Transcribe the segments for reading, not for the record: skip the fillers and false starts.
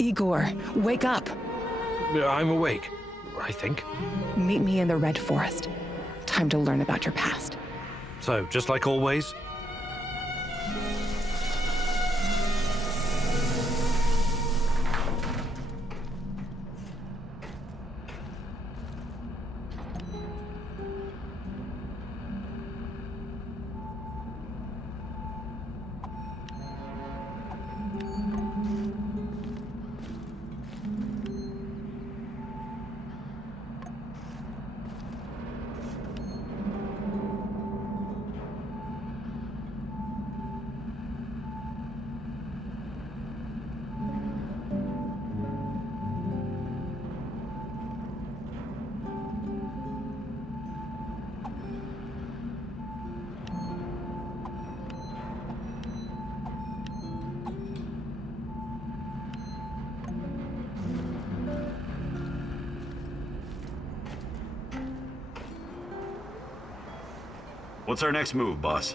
Igor, wake up! I'm awake, I think. Meet me in the Red Forest. Time to learn about your past. So, just like always? What's our next move, boss?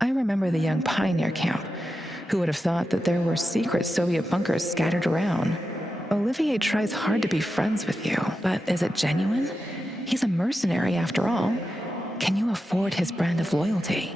I remember the young pioneer count. Who would have thought that there were secret Soviet bunkers scattered around? Olivier tries hard to be friends with you, but is it genuine? He's a mercenary after all. Can you afford his brand of loyalty?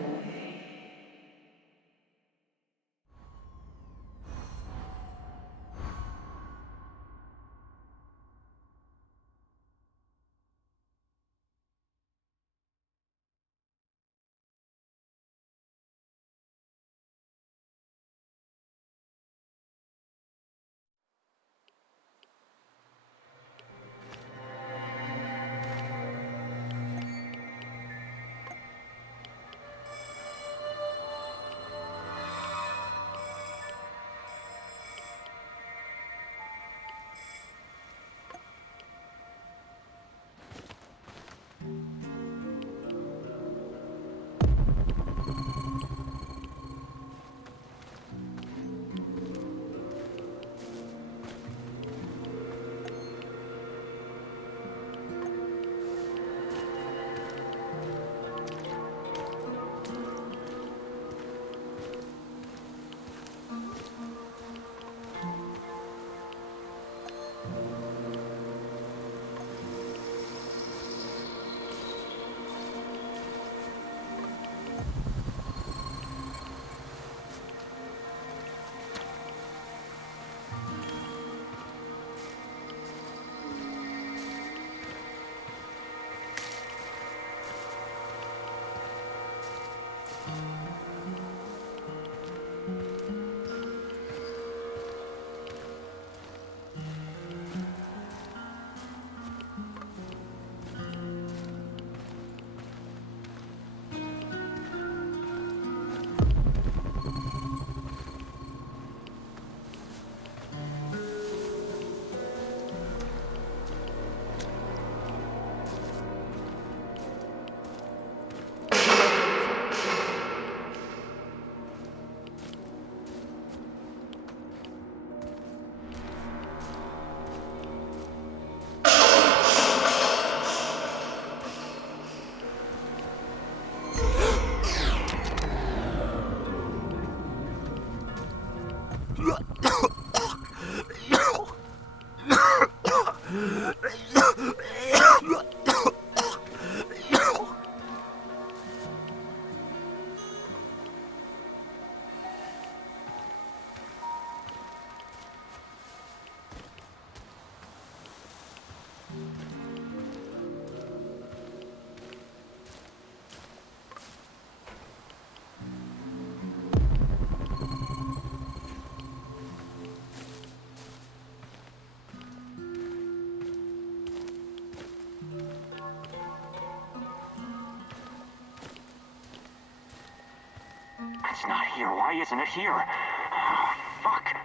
it's not here, why isn't it here? Oh, fuck.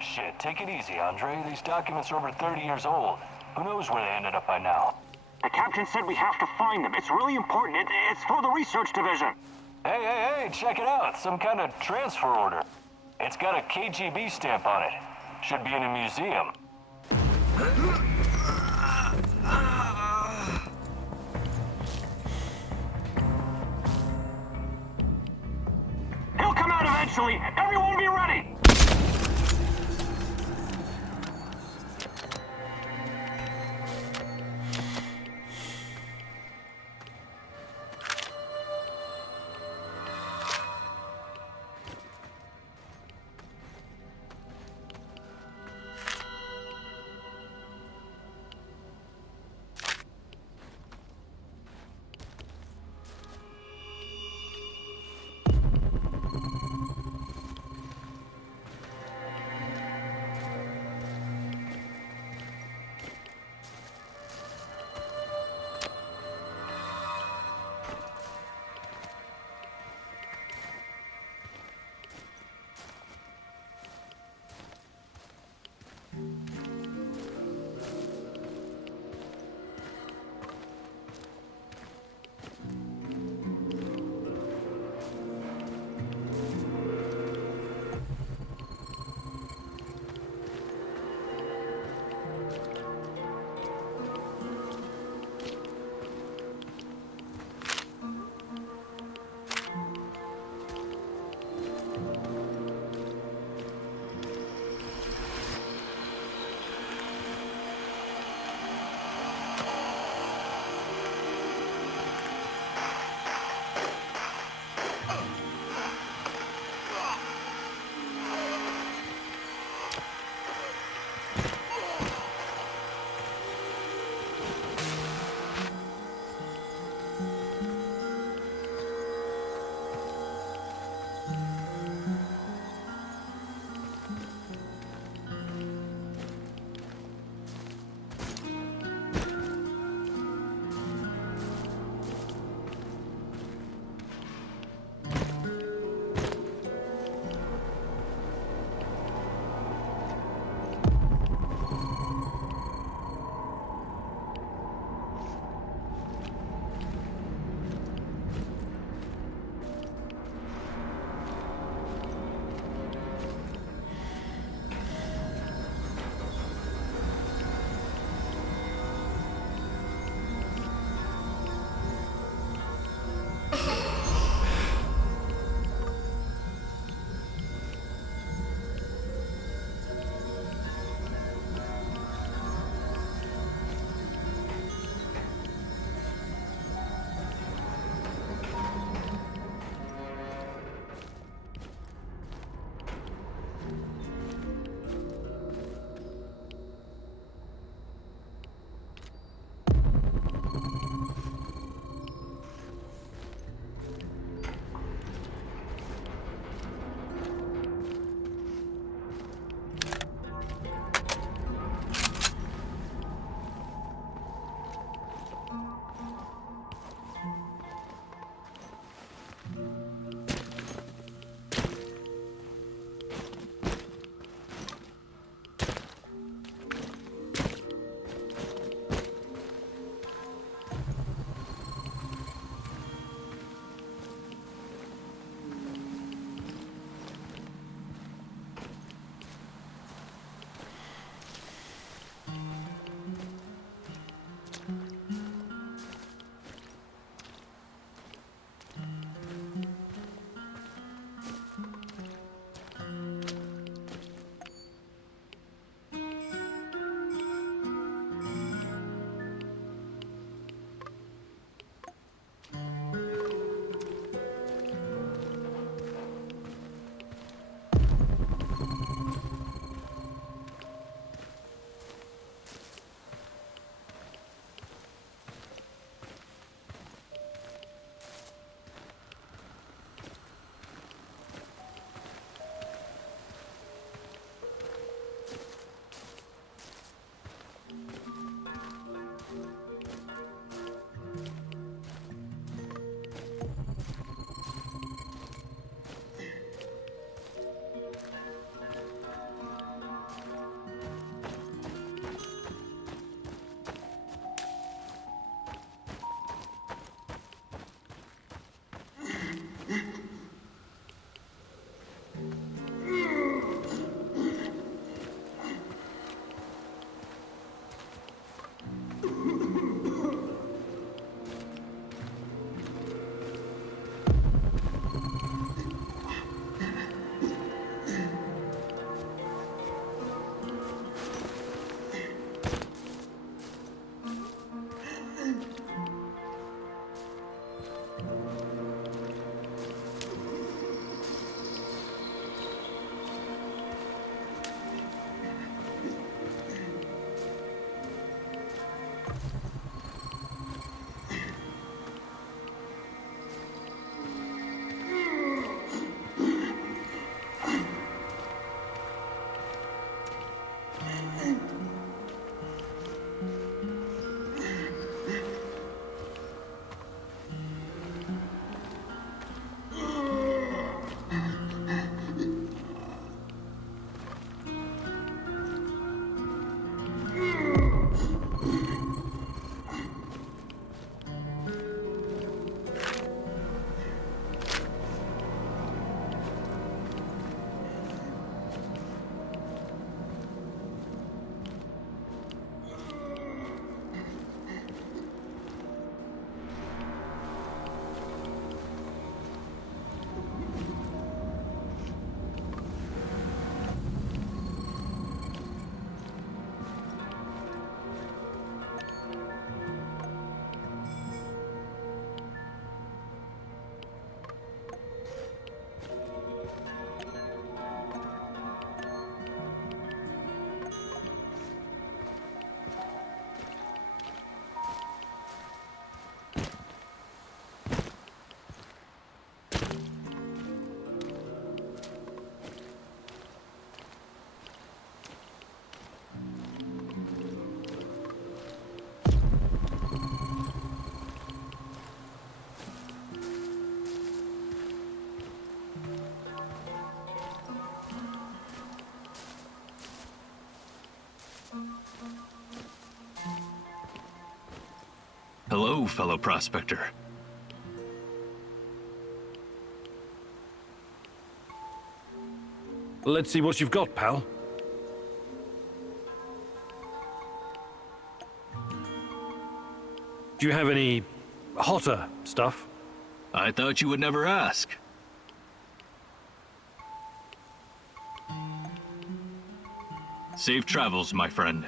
Shit, take it easy, Andre. These documents are over 30 years old. Who knows where they ended up by now? The captain said we have to find them. It's really important. It's for the research division. Hey, check it out. Some kind of transfer order. It's got a KGB stamp on it. Should be in a museum. He'll come out eventually. Everyone be ready. Hello, fellow prospector. Let's see what you've got, pal. Do you have any hotter stuff? I thought you would never ask. Safe travels, my friend.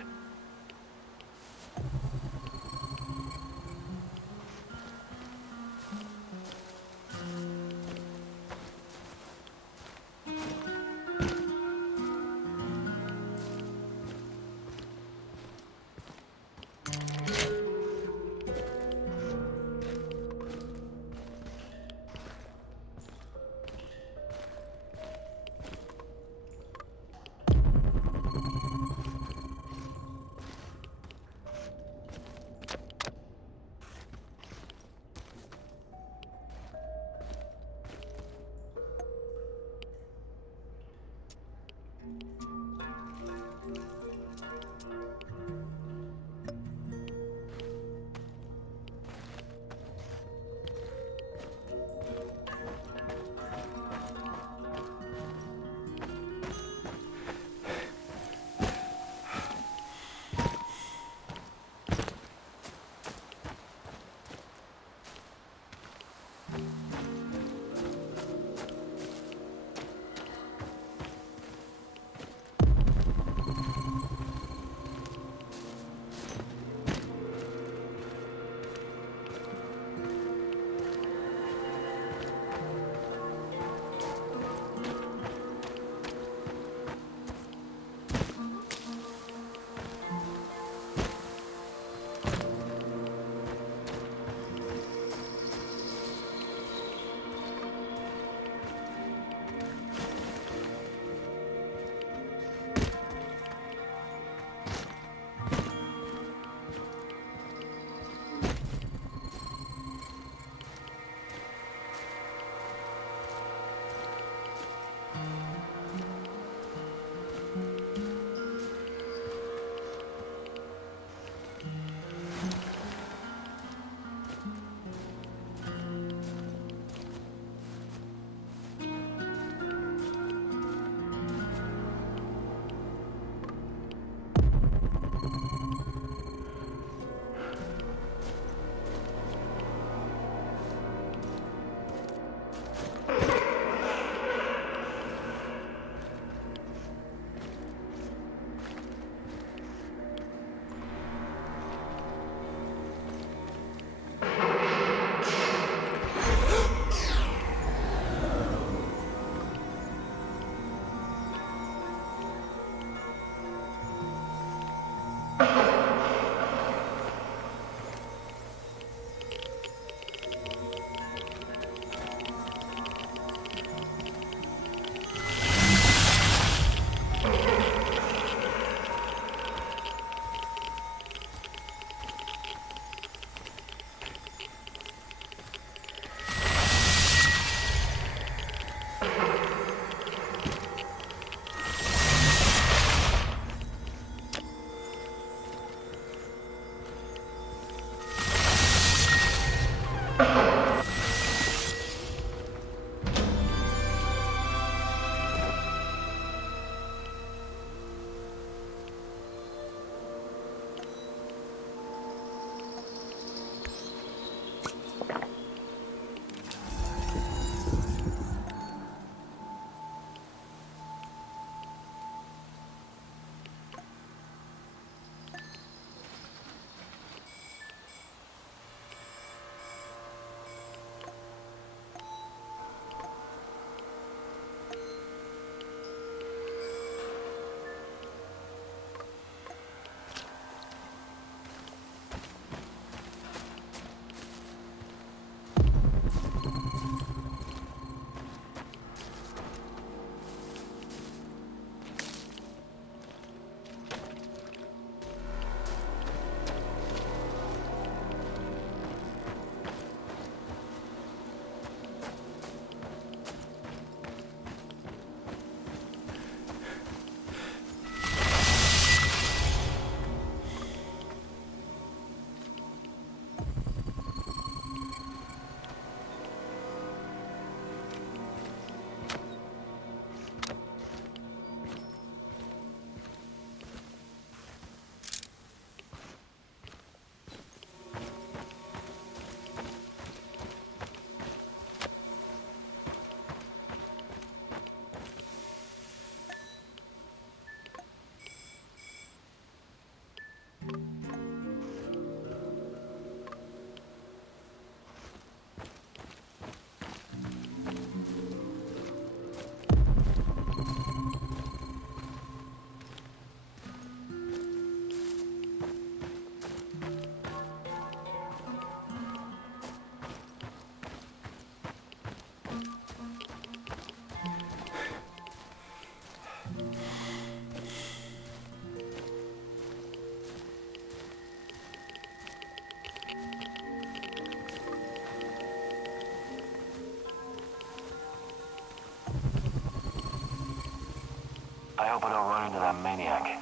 hope I don't run into that maniac.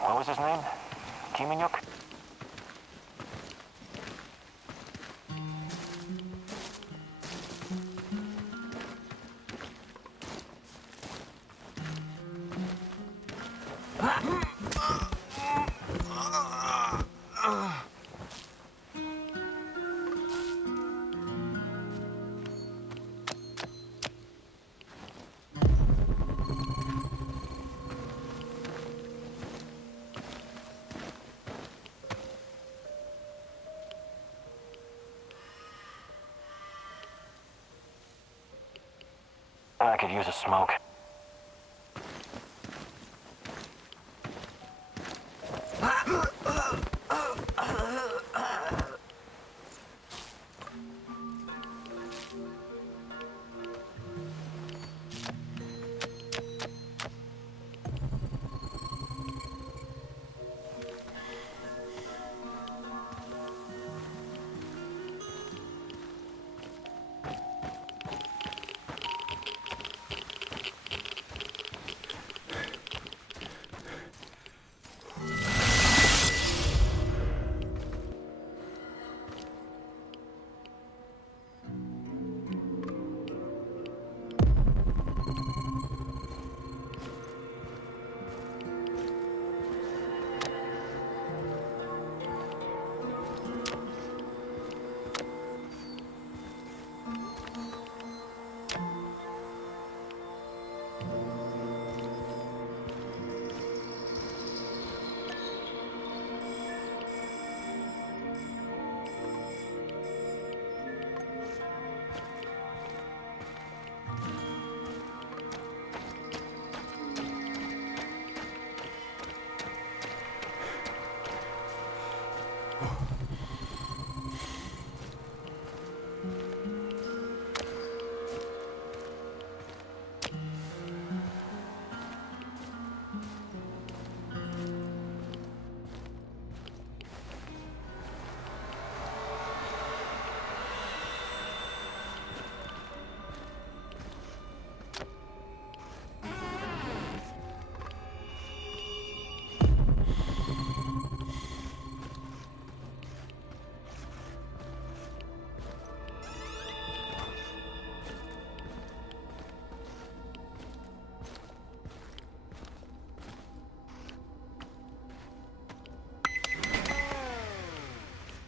What was his name? Kimanyuk? I could use a smoke.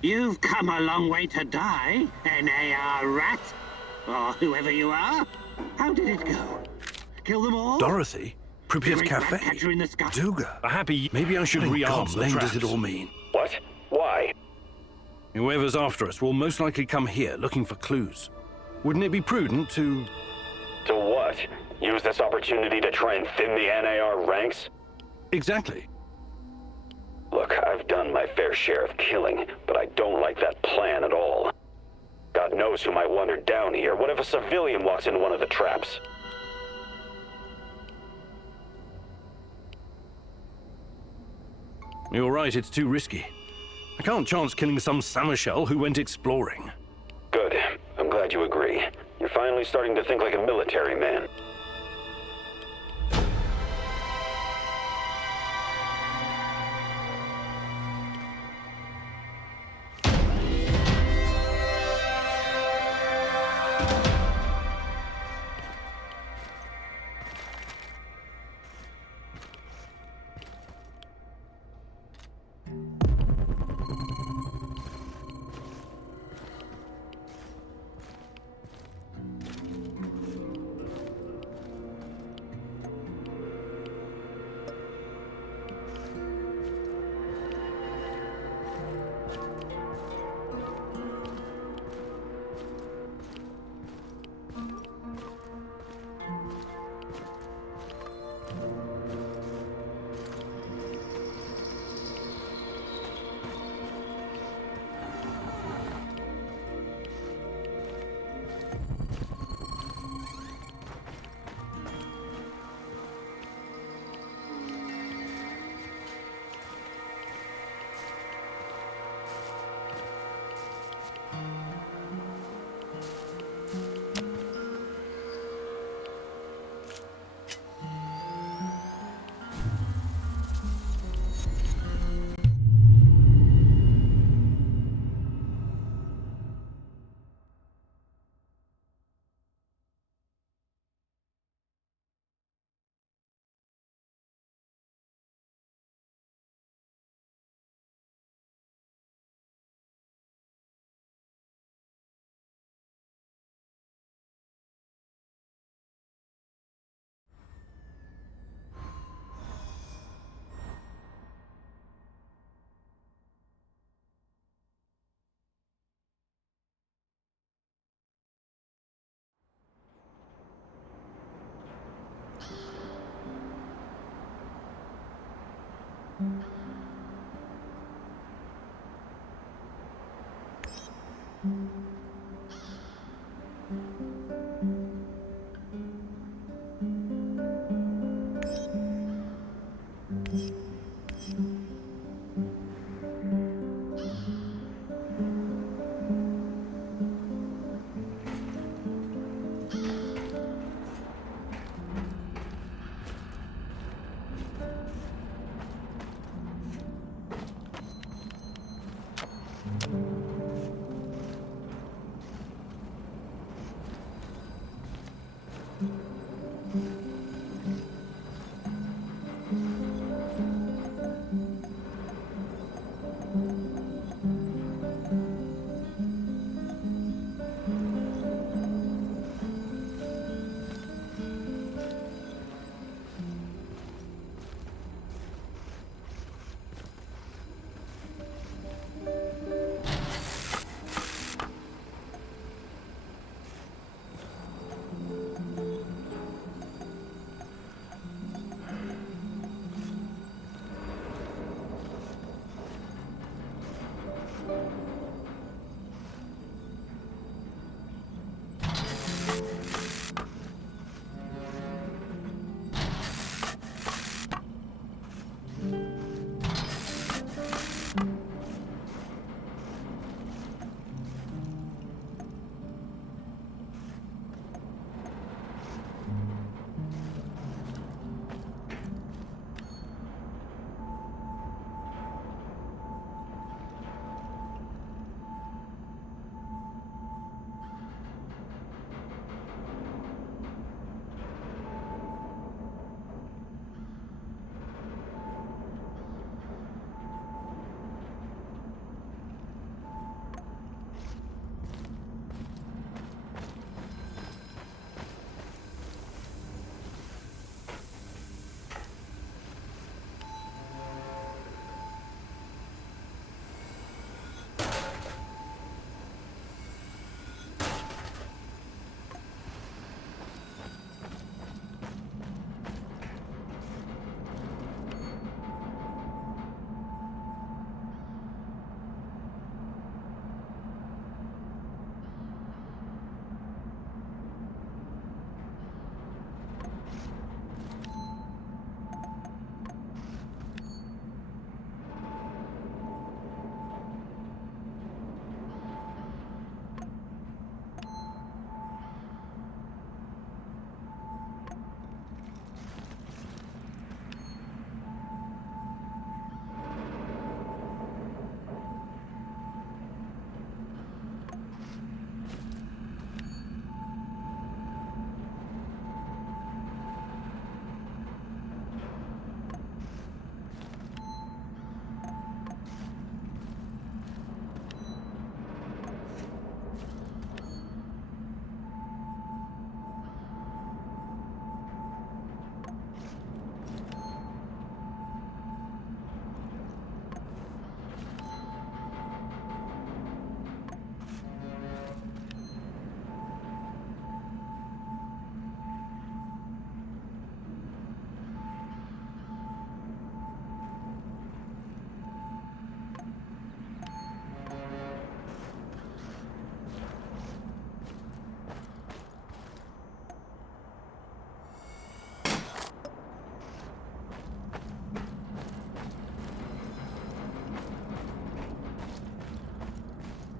You've come a long way to die, NAR rat. Or whoever you are. How did it go? Kill them all? Dorothy? Pripyat Great Cafe? rat catcher in the sky. Duga? A happy... Maybe I should rearm the traps. Does it all mean? What? Why? Whoever's after us will most likely come here looking for clues. Wouldn't it be prudent to... To what? Use this opportunity to try and thin the NAR ranks? Exactly. Look, I've done my fair share of killing, but I don't like that plan at all. God knows who might wander down here. What if a civilian walks into one of the traps? You're right, it's too risky. I can't chance killing some Samarshell who went exploring. Good. I'm glad you agree. You're finally starting to think like a military man.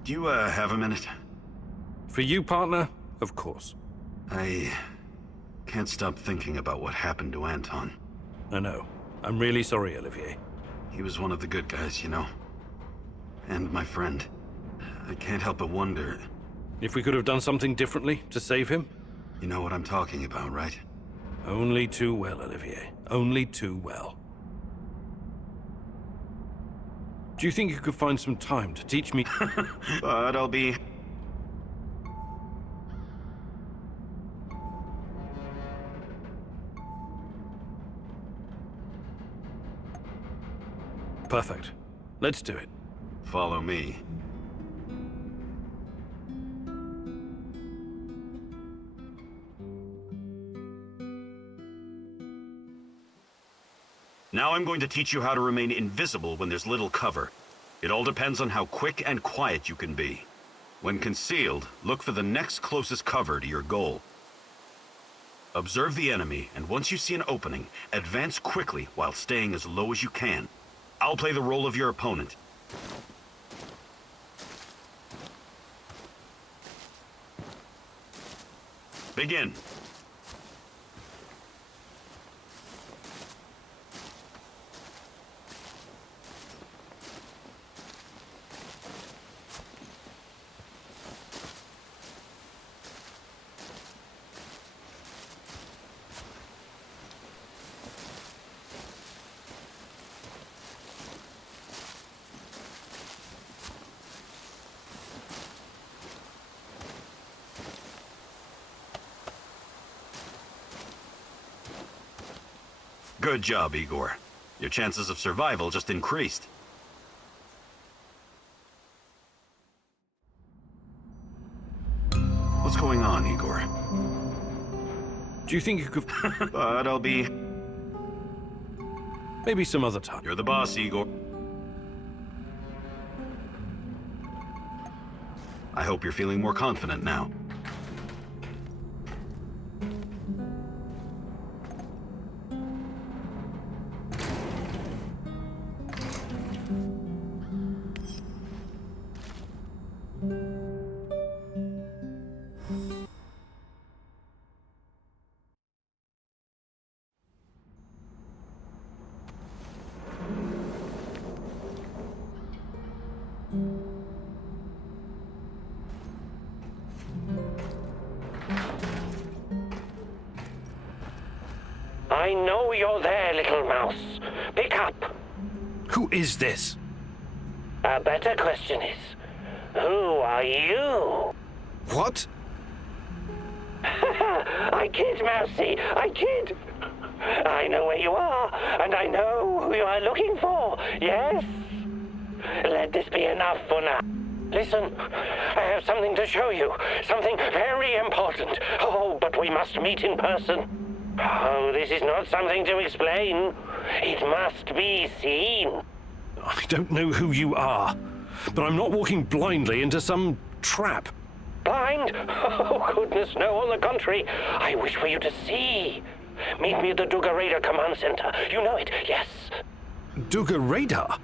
Do you, have a minute? For you, partner? Of course. I can't stop thinking about what happened to Anton. I know. I'm really sorry, Olivier. He was one of the good guys, you know. And my friend. I can't help but wonder... If we could have done something differently to save him? You know what I'm talking about, right? Only too well, Olivier. Only too well. Do you think you could find some time to teach me? But I'll be... Perfect. Let's do it. Follow me. Now I'm going to teach you how to remain invisible when there's little cover. It all depends on how quick and quiet you can be. When concealed, look for the next closest cover to your goal. Observe the enemy, and once you see an opening, advance quickly while staying as low as you can. I'll play the role of your opponent. Begin. Good job, Igor. Your chances of survival just increased. What's going on, Igor? Do you think you could... But I'll be... Maybe some other time. You're the boss, Igor. I hope you're feeling more confident now. I know you're there, little mouse. Pick up. Who is this? A better question is, who are you? What? I kid, Mousy, I kid. I know where you are, and I know who you are looking for, yes? Let this be enough for now. Listen, I have something to show you, something very important. Oh, but we must meet in person. Oh, this is not something to explain. It must be seen. I don't know who you are, but I'm not walking blindly into some trap. Blind? Oh, goodness, no, on the contrary. I wish for you to see. Meet me at the Duga Radar Command Center. You know it, yes. Duga Radar?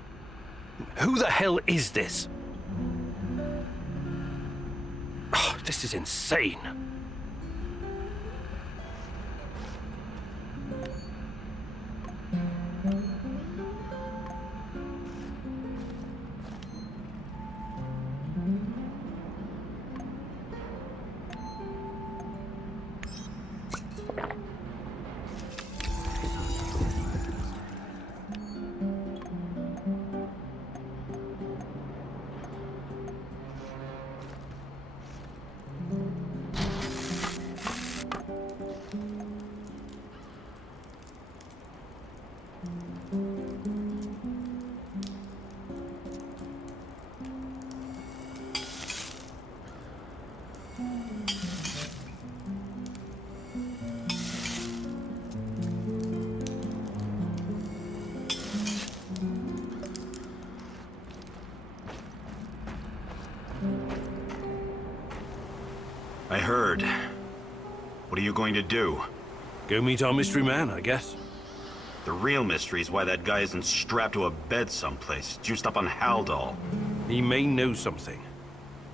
Who the hell is this? Oh, this is insane. I heard. What are you going to do? Go meet our mystery man, I guess. The real mystery is why that guy isn't strapped to a bed someplace, juiced up on Haldol. He may know something.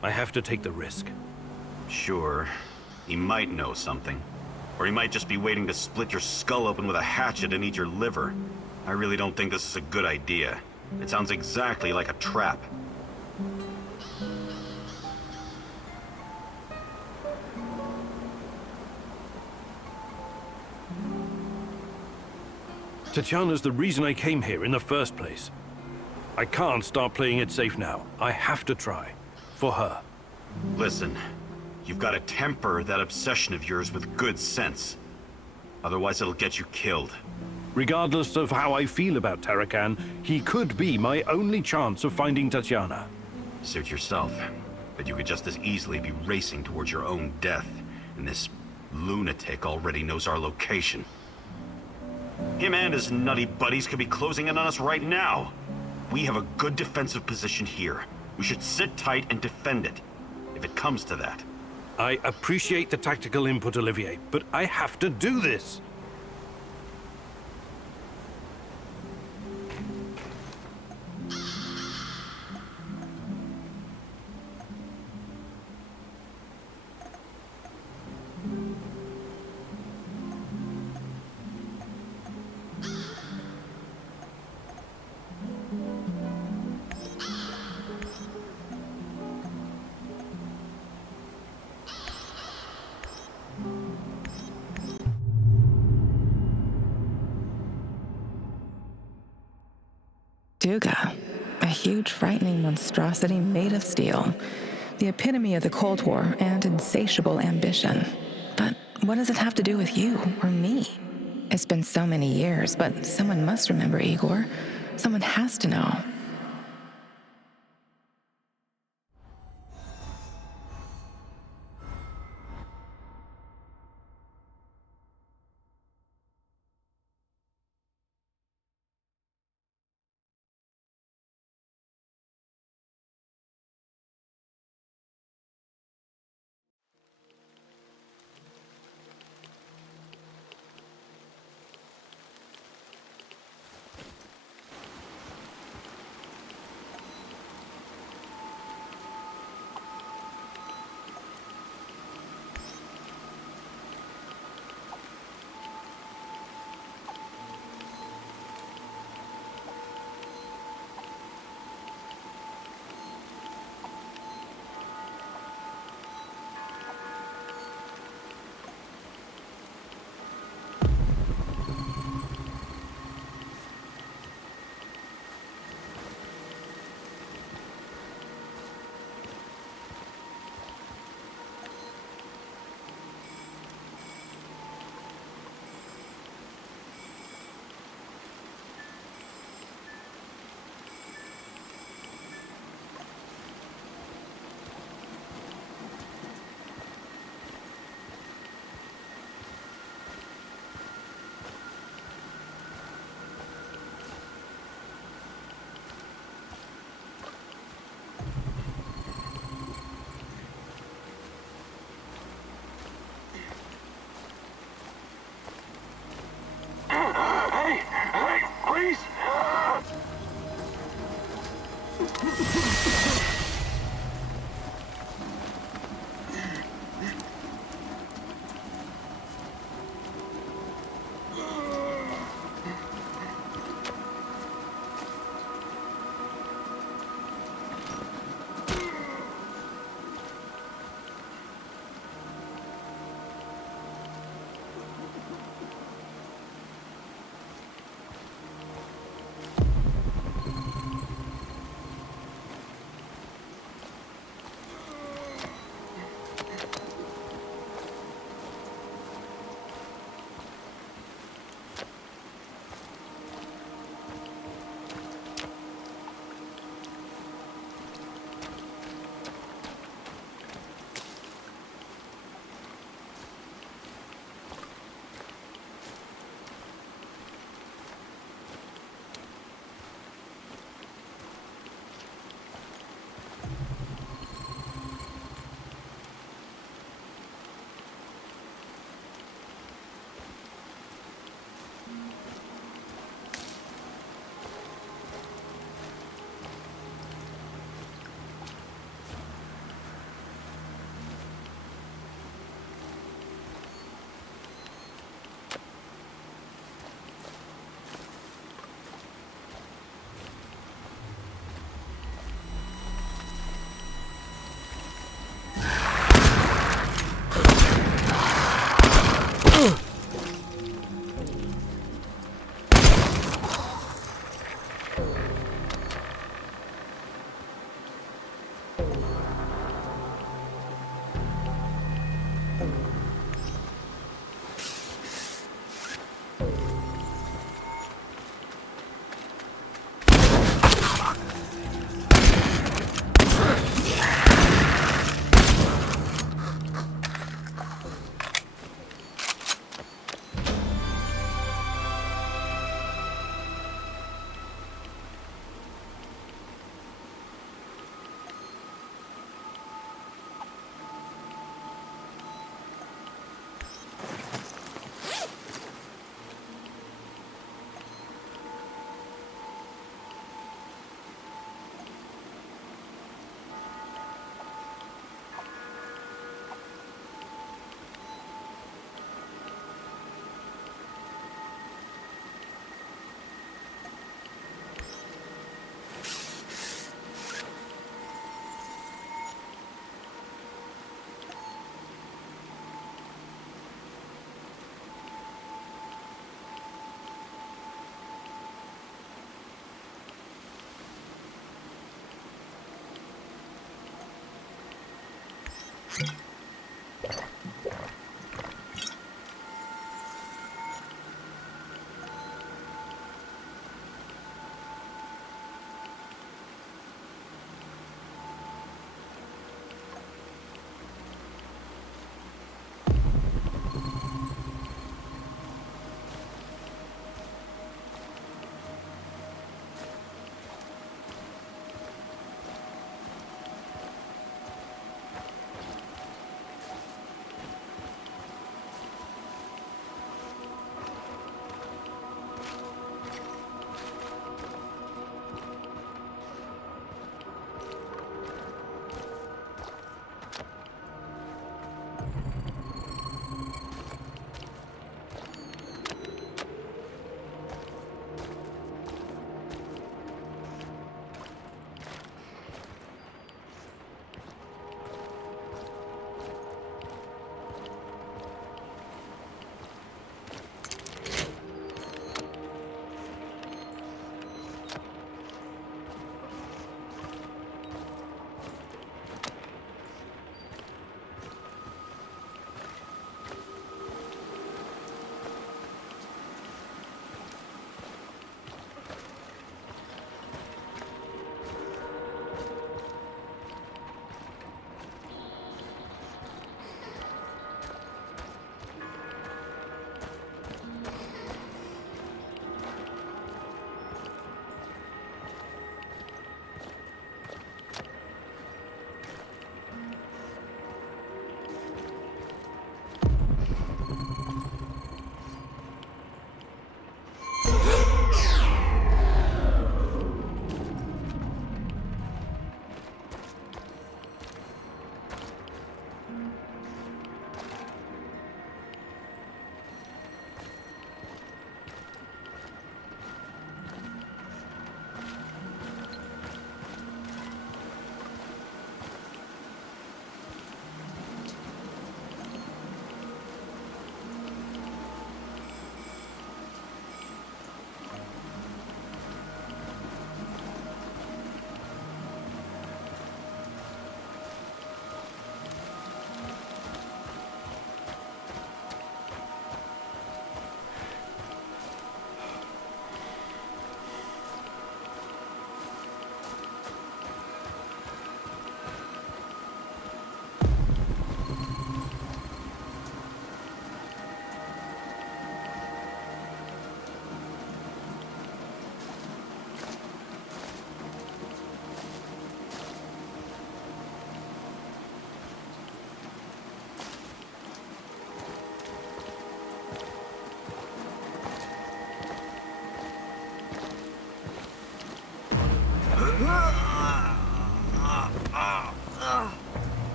I have to take the risk. Sure, he might know something. Or he might just be waiting to split your skull open with a hatchet and eat your liver. I really don't think this is a good idea. It sounds exactly like a trap. Tatiana's the reason I came here in the first place. I can't start playing it safe now. I have to try. For her. Listen, you've got to temper that obsession of yours with good sense. Otherwise it'll get you killed. Regardless of how I feel about Tarakan, he could be my only chance of finding Tatiana. Suit yourself. But you could just as easily be racing towards your own death. And this lunatic already knows our location. Him and his nutty buddies could be closing in on us right now. We have a good defensive position here. We should sit tight and defend it, if it comes to that. I appreciate the tactical input, Olivier, but I have to do this. Duga, a huge, frightening monstrosity made of steel. The epitome of the Cold War and insatiable ambition. But what does it have to do with you or me? It's been so many years, but someone must remember Igor. Someone has to know. Hey, please!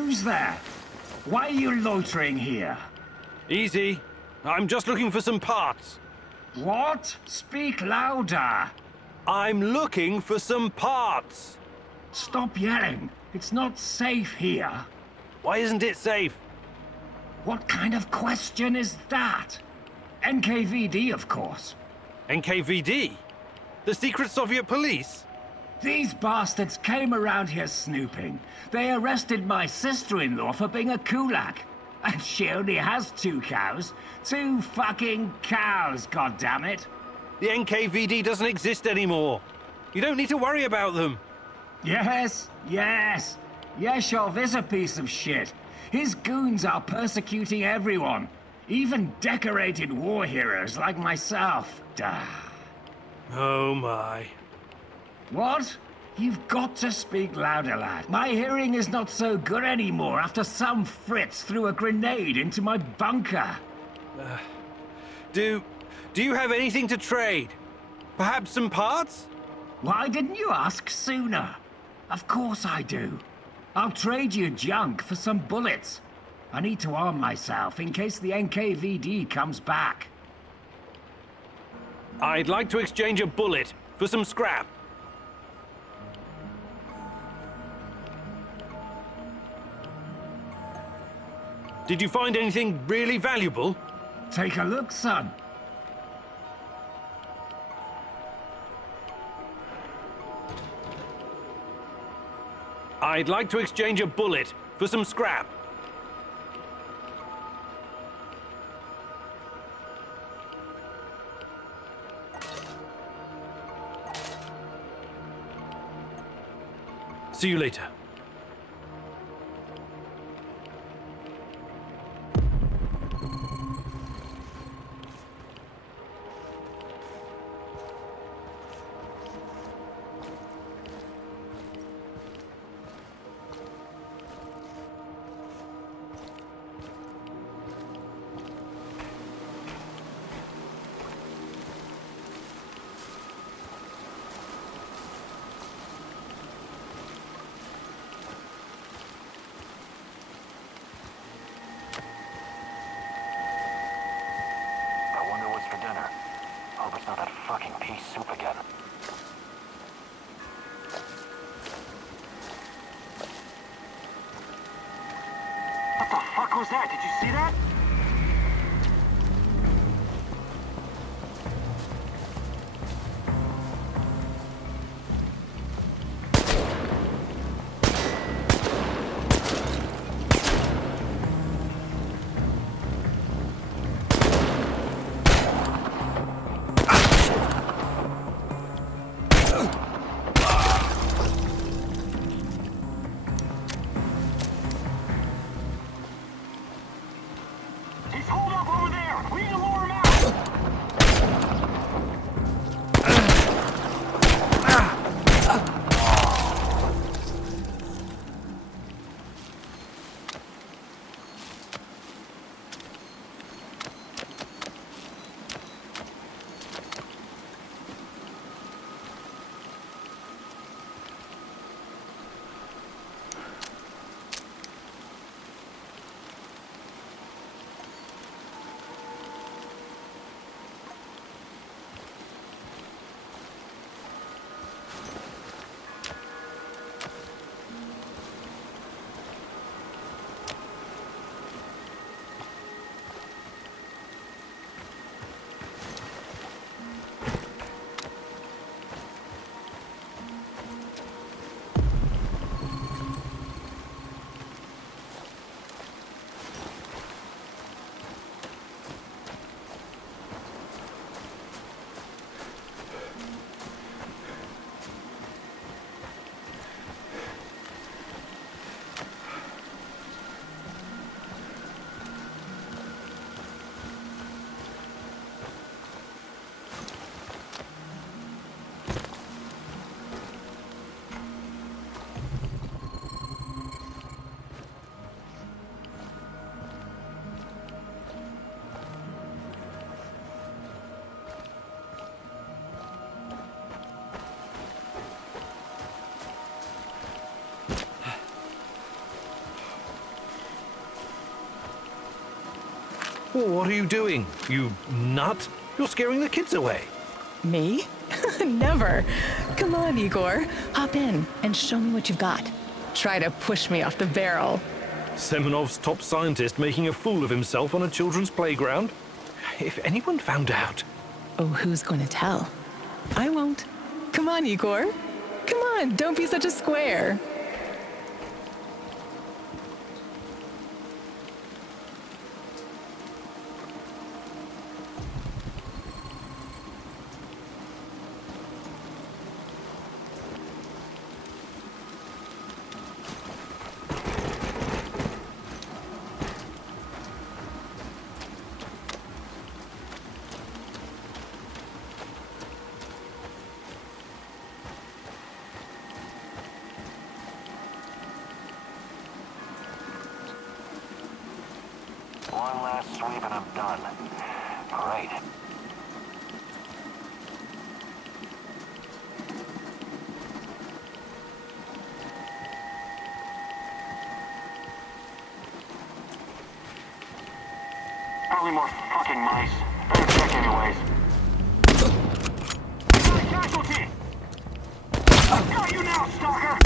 Who's there? Why are you loitering here? Easy. I'm just looking for some parts. What? Speak louder. I'm looking for some parts. Stop yelling. It's not safe here. Why isn't it safe? What kind of question is that? NKVD, of course. NKVD? The secret Soviet police? These bastards came around here snooping. They arrested my sister-in-law for being a kulak. And she only has 2 cows. 2 fucking cows, goddammit. The NKVD doesn't exist anymore. You don't need to worry about them. Yes. Yeshov is a piece of shit. His goons are persecuting everyone. Even decorated war heroes like myself. Duh. Oh my. What? You've got to speak louder, lad. My hearing is not so good anymore after some Fritz threw a grenade into my bunker. Do you have anything to trade? Perhaps some parts? Why didn't you ask sooner? Of course I do. I'll trade you junk for some bullets. I need to arm myself in case the NKVD comes back. I'd like to exchange a bullet for some scrap. Did you find anything really valuable? Take a look, son. I'd like to exchange a bullet for some scrap. See you later. What was that? Did you see that? What are you doing? You nut? You're scaring the kids away. Me? Never. Come on, Igor. Hop in and show me what you've got. Try to push me off the barrel. Semenov's top scientist making a fool of himself on a children's playground? If anyone found out... Oh, who's going to tell? I won't. Come on, Igor. Come on, don't be such a square. One last sweep and I'm done. Great. Probably more fucking mice. Better check anyways. Got a casualty! I've got you now, stalker!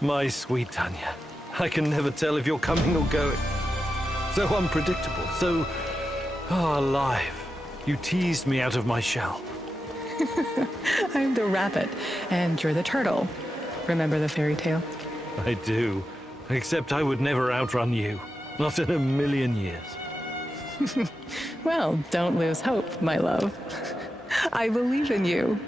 My sweet Tanya, I can never tell if you're coming or going. So unpredictable, so alive. You teased me out of my shell. I'm the rabbit, and you're the turtle. Remember the fairy tale? I do, except I would never outrun you. Not in a million years. Well, don't lose hope, my love. I believe in you.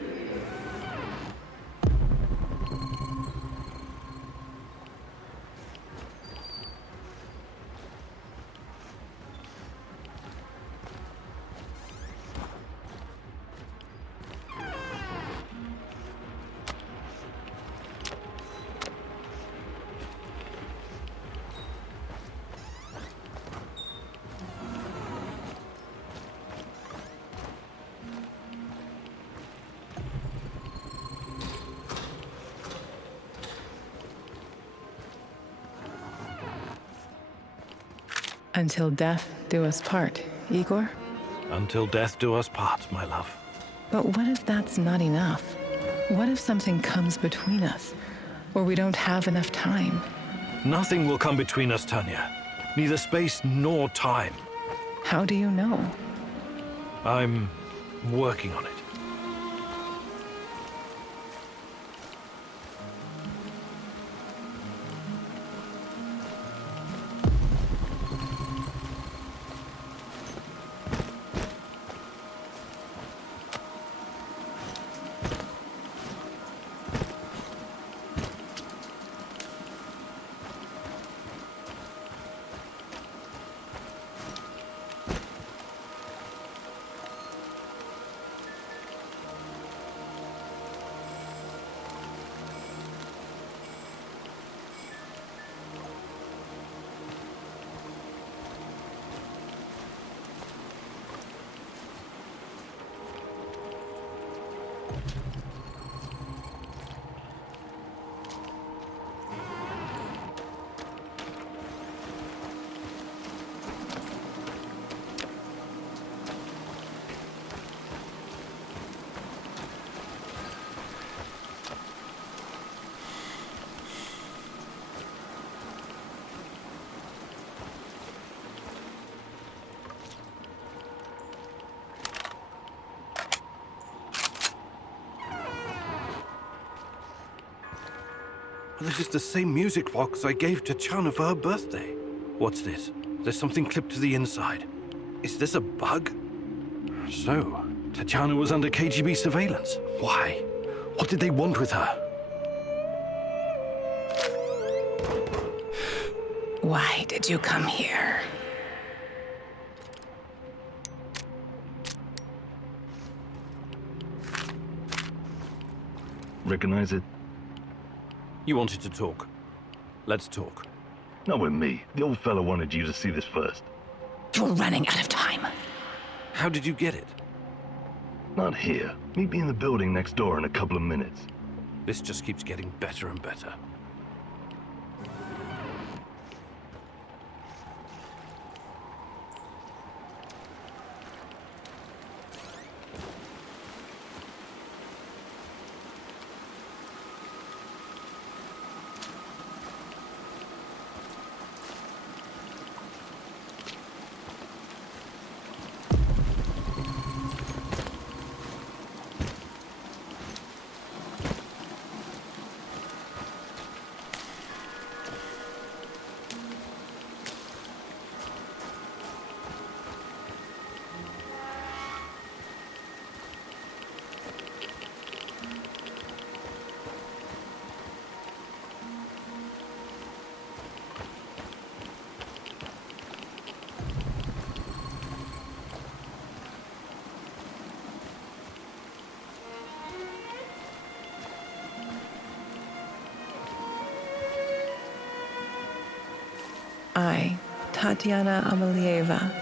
Until death do us part, Igor? Until death do us part, my love. But what if that's not enough? What if something comes between us, or we don't have enough time? Nothing will come between us, Tanya. Neither space nor time. How do you know? I'm working on it. This is the same music box I gave to Chana for her birthday. What's this? There's something clipped to the inside. Is this a bug? So, Tatiana was under KGB surveillance. Why? What did they want with her? Why did you come here? Recognize it? You wanted to talk. Let's talk. Not with me. The old fellow wanted you to see this first. You're running out of time. How did you get it? Not here. Meet me in the building next door in a couple of minutes. This just keeps getting better and better. I, Tatiana Amelieva,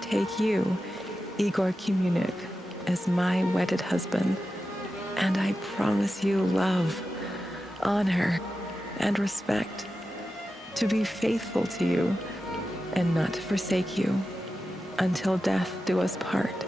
take you, Igor Kimunik, as my wedded husband, and I promise you love, honor, and respect, to be faithful to you, and not to forsake you, until death do us part.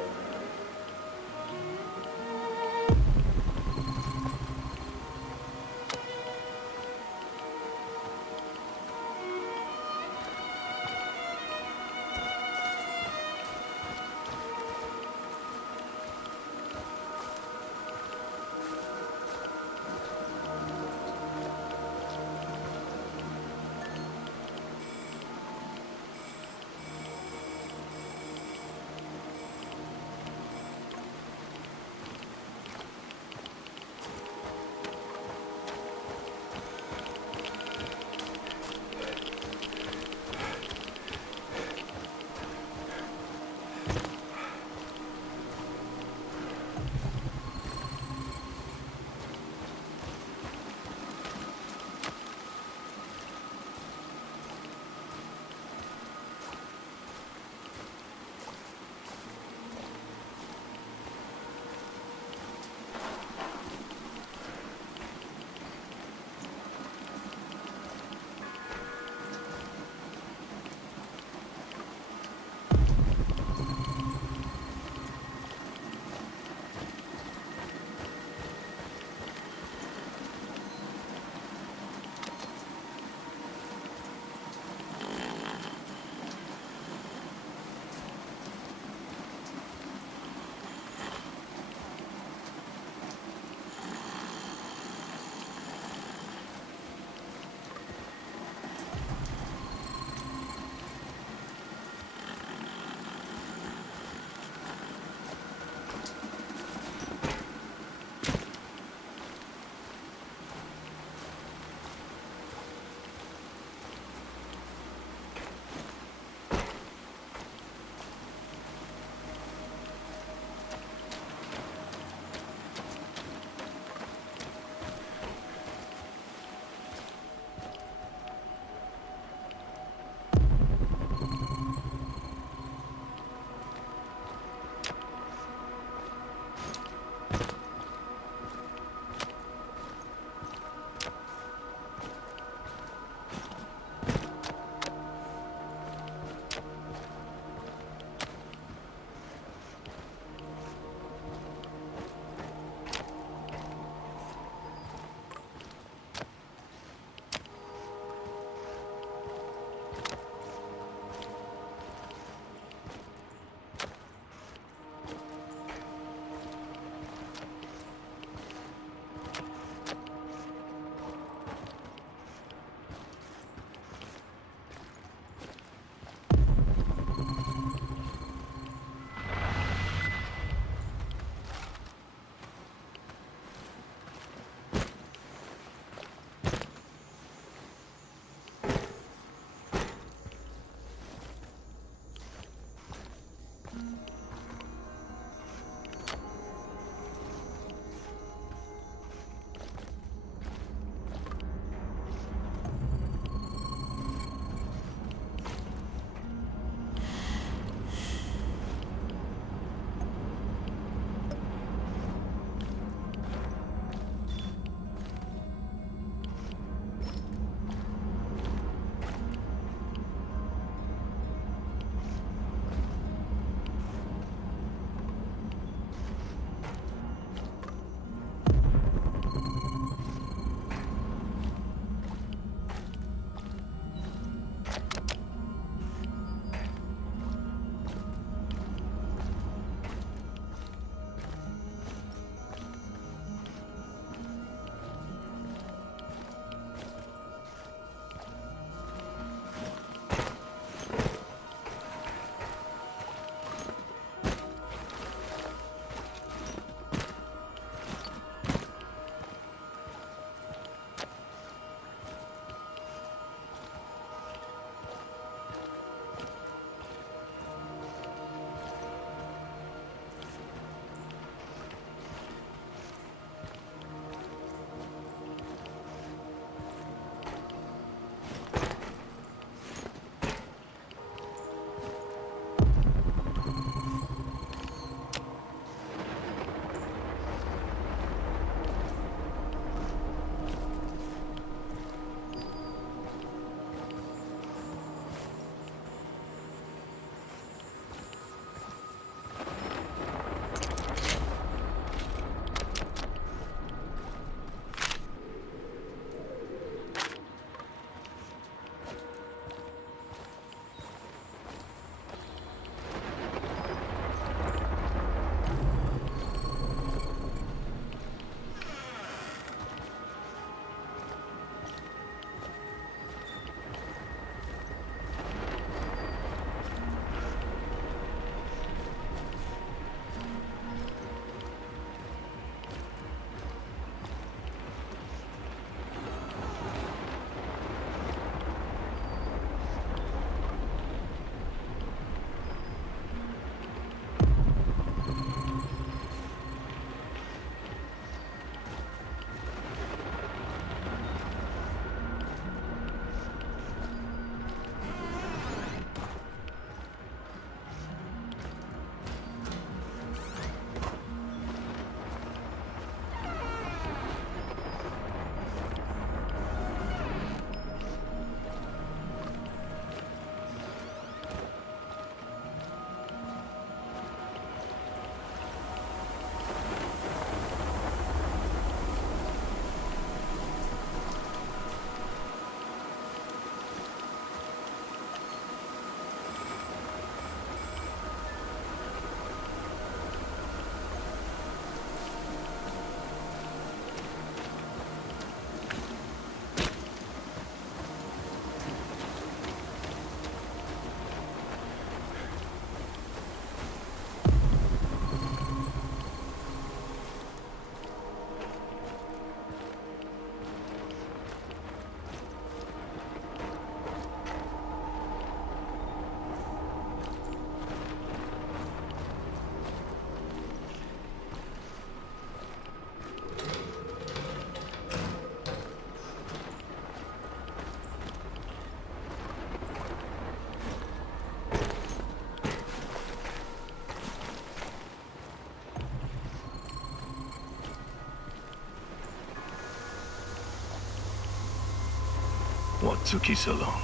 What took you so long?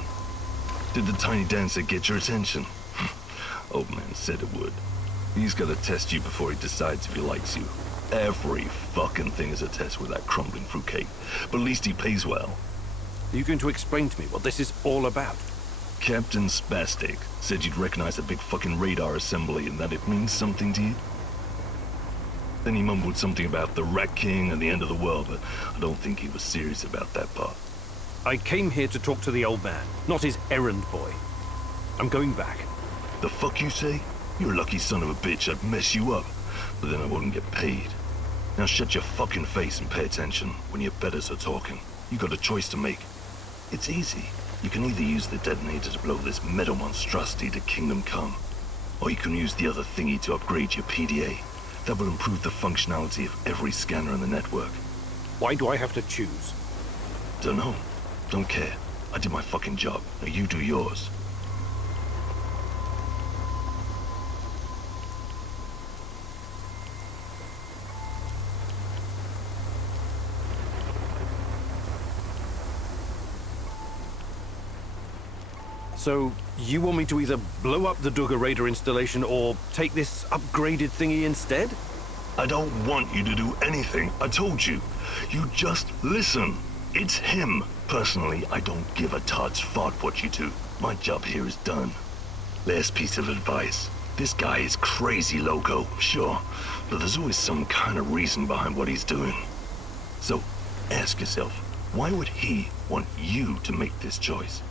Did the tiny dancer get your attention? Old man said it would. He's gotta test you before he decides if he likes you. Every fucking thing is a test with that crumbling fruitcake. But at least he pays well. Are you going to explain to me what this is all about? Captain Spastic said you'd recognize a big fucking radar assembly and that it means something to you. Then he mumbled something about the Rat King and the end of the world, but I don't think he was serious about that part. I came here to talk to the old man, not his errand boy. I'm going back. The fuck you say? You're a lucky son of a bitch. I'd mess you up, but then I wouldn't get paid. Now shut your fucking face and pay attention when your betters are talking. You got a choice to make. It's easy. You can either use the detonator to blow this metal monstrosity to Kingdom Come, or you can use the other thingy to upgrade your PDA. That will improve the functionality of every scanner in the network. Why do I have to choose? Dunno. Don't care. I did my fucking job. Now you do yours. So, you want me to either blow up the Duggar Raider installation or take this upgraded thingy instead? I don't want you to do anything. I told you. You just listen. It's him. Personally, I don't give a tod's fart what you do. My job here is done. Last piece of advice. This guy is crazy loco, sure, but there's always some kind of reason behind what he's doing. So, ask yourself, why would he want you to make this choice?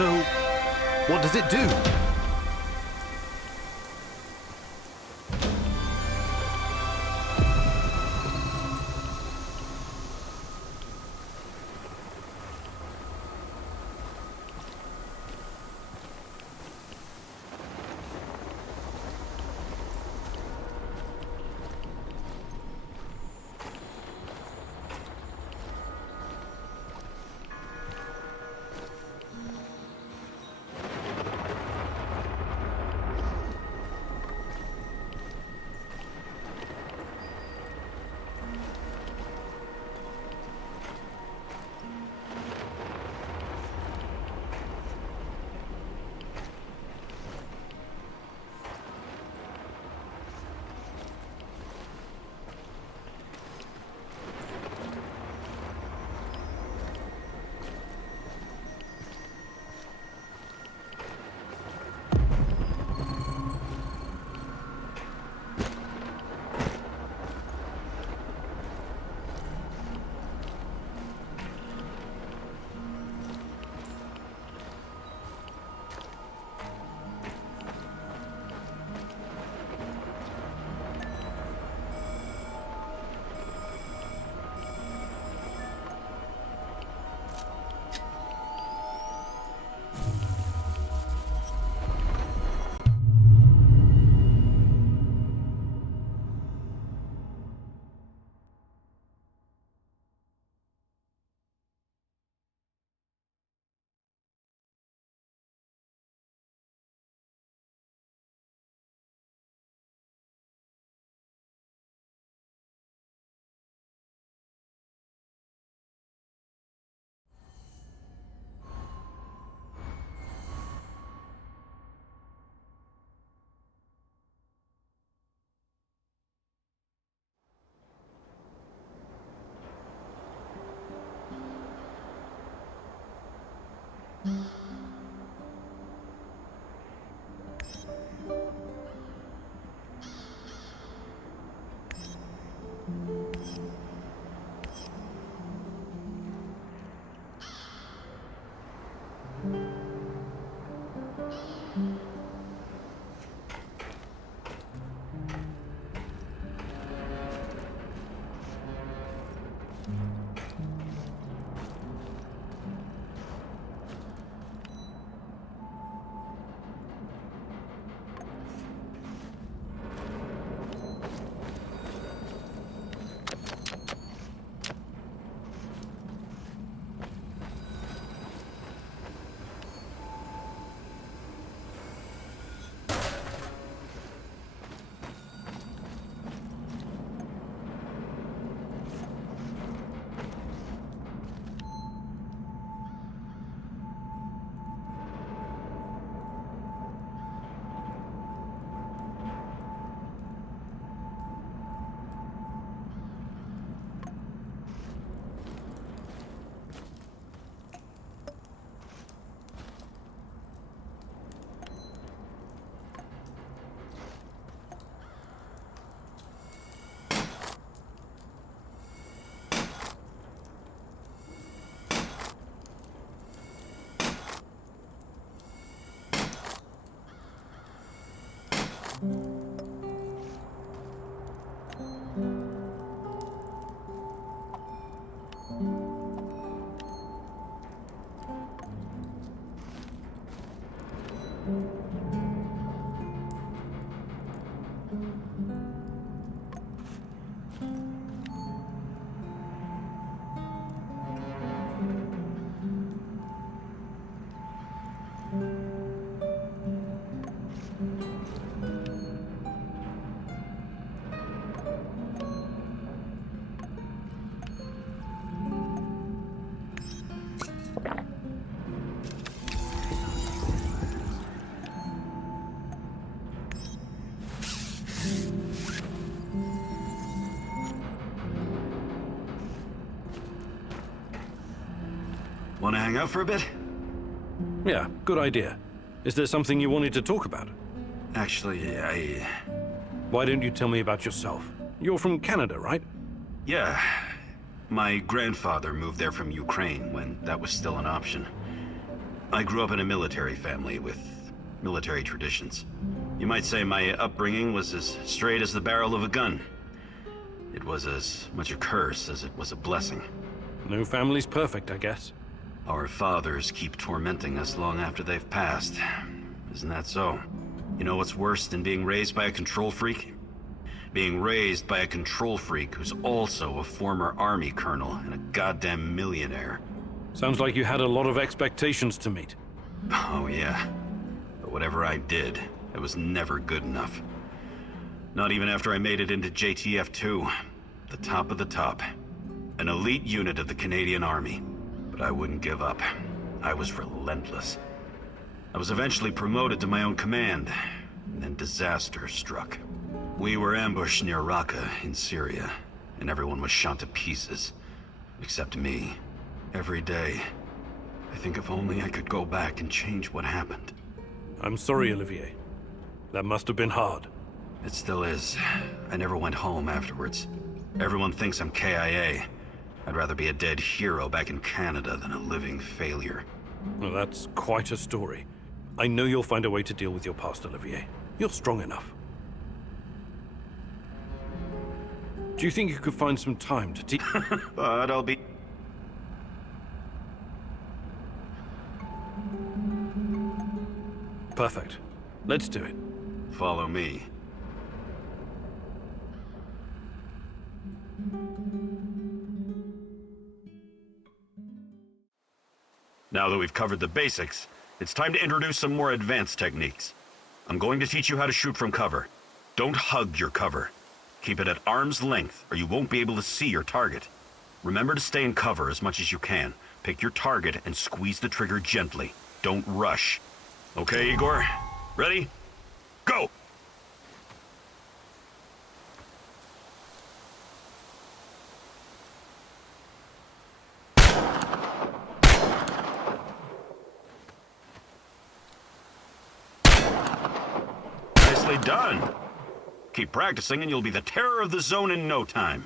So, what does it do? Want to hang out for a bit? Yeah, good idea. Is there something you wanted to talk about? Actually, Why don't you tell me about yourself? You're from Canada, right? Yeah. My grandfather moved there from Ukraine when that was still an option. I grew up in a military family with military traditions. You might say my upbringing was as straight as the barrel of a gun. It was as much a curse as it was a blessing. No family's perfect, I guess. Our fathers keep tormenting us long after they've passed. Isn't that so? You know what's worse than being raised by a control freak? Being raised by a control freak who's also a former army colonel and a goddamn millionaire. Sounds like you had a lot of expectations to meet. Oh yeah. But whatever I did, it was never good enough. Not even after I made it into JTF-2. The top of the top. An elite unit of the Canadian Army. But I wouldn't give up. I was relentless. I was eventually promoted to my own command, and then disaster struck. We were ambushed near Raqqa in Syria, and everyone was shot to pieces. Except me. Every day. I think if only I could go back and change what happened. I'm sorry, Olivier. That must have been hard. It still is. I never went home afterwards. Everyone thinks I'm KIA. I'd rather be a dead hero back in Canada than a living failure. Well, that's quite a story. I know you'll find a way to deal with your past, Olivier. You're strong enough. Do you think you could find some time to teach? But I'll be... Perfect. Let's do it. Follow me. Now that we've covered the basics, it's time to introduce some more advanced techniques. I'm going to teach you how to shoot from cover. Don't hug your cover. Keep it at arm's length, or you won't be able to see your target. Remember to stay in cover as much as you can. Pick your target and squeeze the trigger gently. Don't rush. Okay, Igor? Ready? Go! Nicely done. Keep practicing and you'll be the terror of the zone in no time.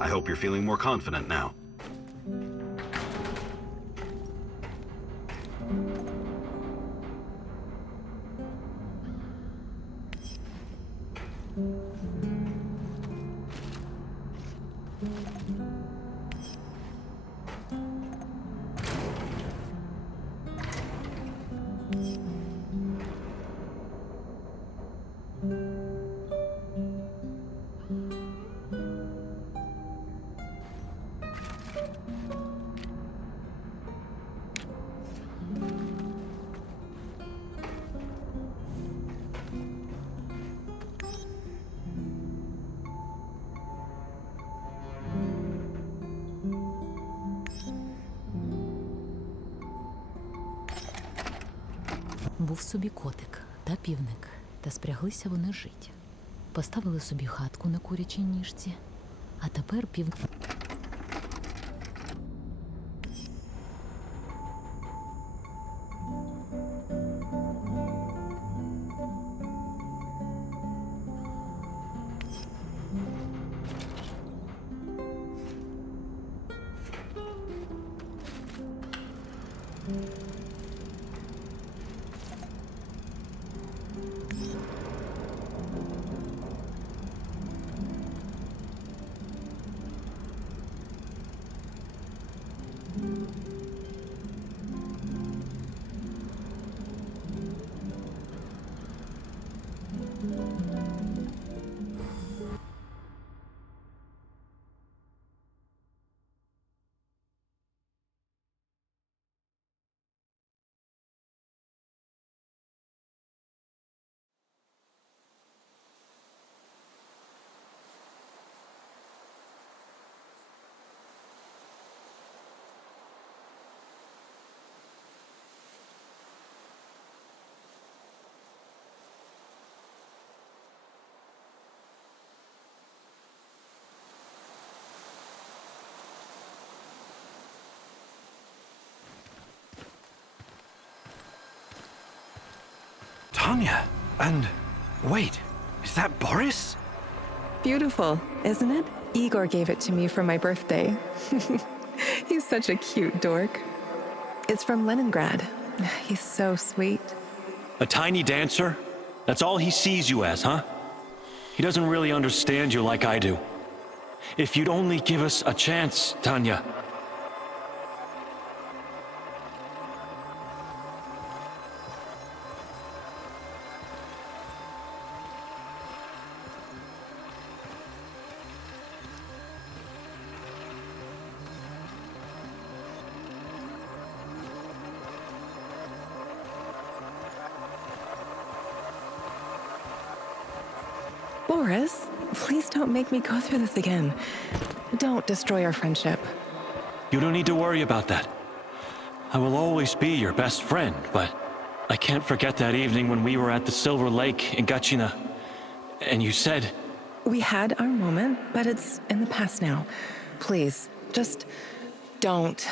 I hope you're feeling more confident now. Був собі котик та півник, та спряглися вони жить. Поставили собі хатку на курячій ніжці, а тепер Tanya. And wait, is that Boris? Beautiful, isn't it? Igor gave it to me for my birthday. He's such a cute dork. It's from Leningrad. He's so sweet. A tiny dancer? That's all he sees you as, huh? He doesn't really understand you like I do. If you'd only give us a chance, Tanya. Boris, please don't make me go through this again. Don't destroy our friendship. You don't need to worry about that. I will always be your best friend, but I can't forget that evening when we were at the Silver Lake in Gachina, and you said... We had our moment, but it's in the past now. Please, just don't.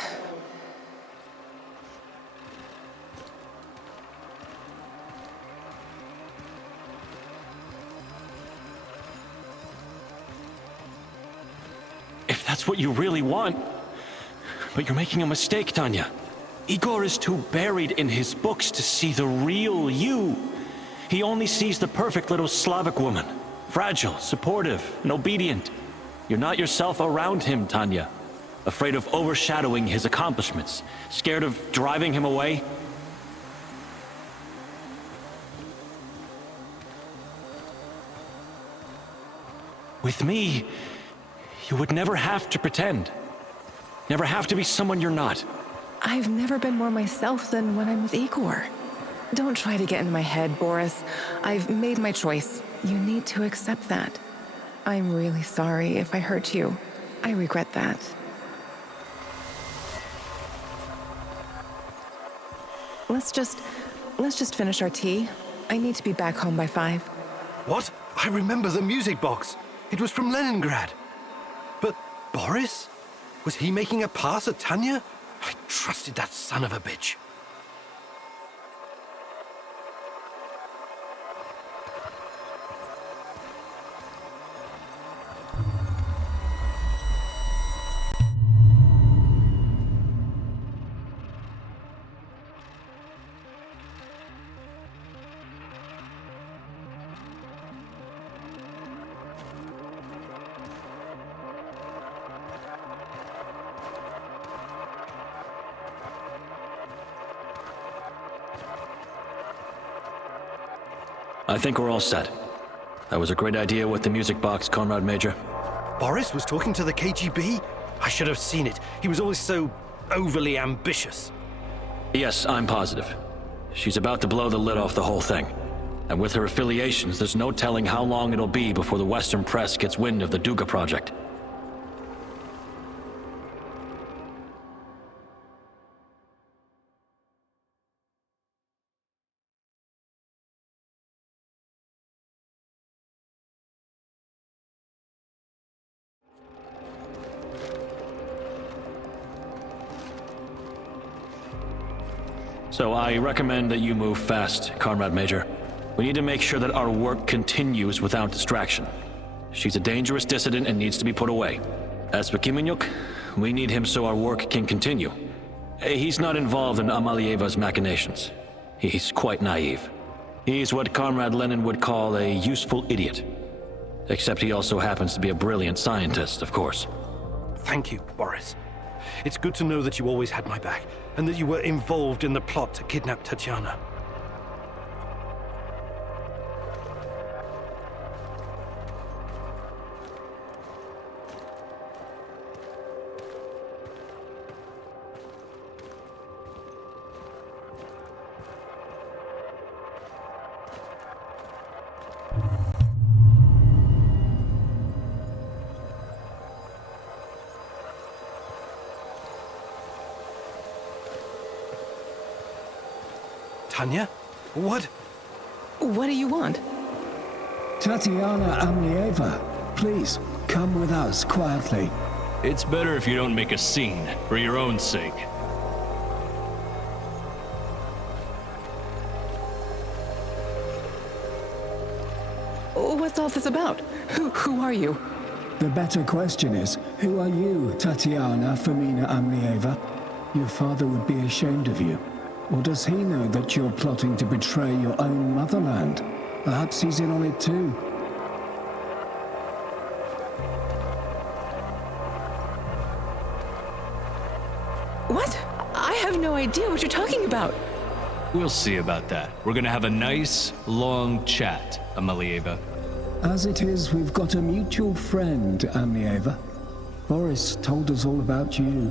If that's what you really want... But you're making a mistake, Tanya. Igor is too buried in his books to see the real you. He only sees the perfect little Slavic woman. Fragile, supportive, and obedient. You're not yourself around him, Tanya. Afraid of overshadowing his accomplishments. Scared of driving him away. With me, you would never have to pretend. Never have to be someone you're not. I've never been more myself than when I'm with Igor. Don't try to get in my head, Boris. I've made my choice. You need to accept that. I'm really sorry if I hurt you. I regret that. Let's just finish our tea. I need to be back home by 5. What? I remember the music box. It was from Leningrad. But Boris? Was he making a pass at Tanya? I trusted that son of a bitch. I think we're all set. That was a great idea with the music box, Comrade Major. Boris was talking to the KGB? I should have seen it. He was always so overly ambitious. Yes, I'm positive. She's about to blow the lid off the whole thing. And with her affiliations, there's no telling how long it'll be before the Western press gets wind of the Duga project. So I recommend that you move fast, Comrade Major. We need to make sure that our work continues without distraction. She's a dangerous dissident and needs to be put away. As for Kimenyuk, we need him so our work can continue. He's not involved in Amalieva's machinations. He's quite naive. He's what Comrade Lenin would call a useful idiot. Except he also happens to be a brilliant scientist, of course. Thank you, Boris. It's good to know that you always had my back, and that you were involved in the plot to kidnap Tatiana. Tanya? What? What do you want? Tatiana Amnieva, please, come with us quietly. It's better if you don't make a scene, for your own sake. What's all this about? Who are you? The better question is, who are you, Tatiana Femina Amlieva? Your father would be ashamed of you. Or does he know that you're plotting to betray your own motherland? Perhaps he's in on it too. What? I have no idea what you're talking about. We'll see about that. We're gonna have a nice, long chat, Amalieva. As it is, we've got a mutual friend, Amlieva. Boris told us all about you.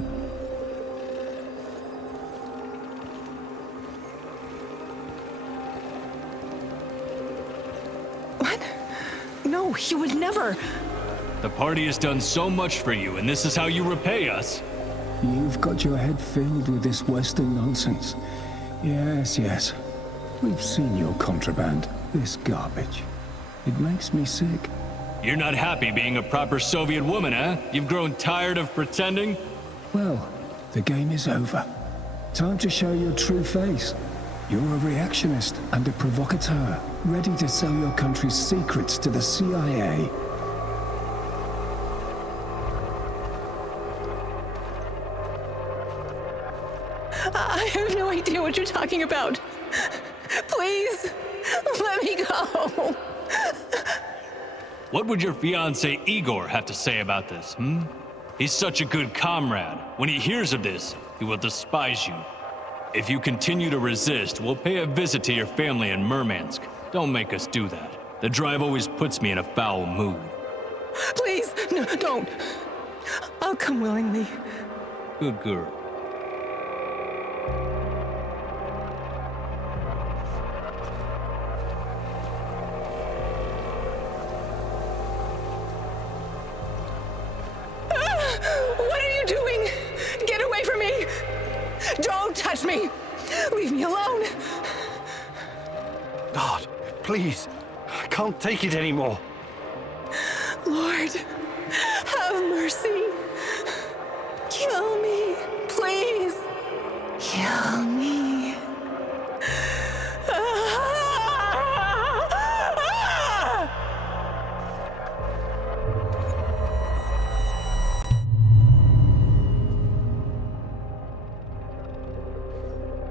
What? No, he would never. The party has done so much for you, and this is how you repay us. You've got your head filled with this Western nonsense. Yes. We've seen your contraband, this garbage. It makes me sick. You're not happy being a proper Soviet woman, huh? You've grown tired of pretending? Well, the game is over. Time to show your true face. You're a reactionist and a provocateur, ready to sell your country's secrets to the CIA. I have no idea what you're talking about. Please, let me go. What would your fiancé Igor have to say about this, He's such a good comrade. When he hears of this, he will despise you. If you continue to resist, we'll pay a visit to your family in Murmansk. Don't make us do that. The drive always puts me in a foul mood. Please, no, don't. I'll come willingly. Good girl. What are you doing? Get away from me! Don't touch me! Leave me alone! God, please. I can't take it anymore. Lord, have mercy. Kill me, please. Kill me.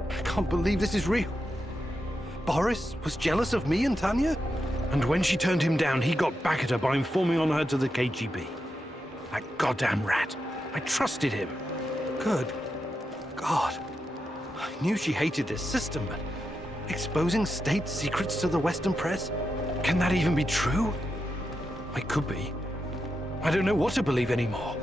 I can't believe this is real. Boris was jealous of me and Tanya? And when she turned him down, he got back at her by informing on her to the KGB. That goddamn rat. I trusted him. Good God. I knew she hated this system, but exposing state secrets to the Western press? Can that even be true? It could be. I don't know what to believe anymore.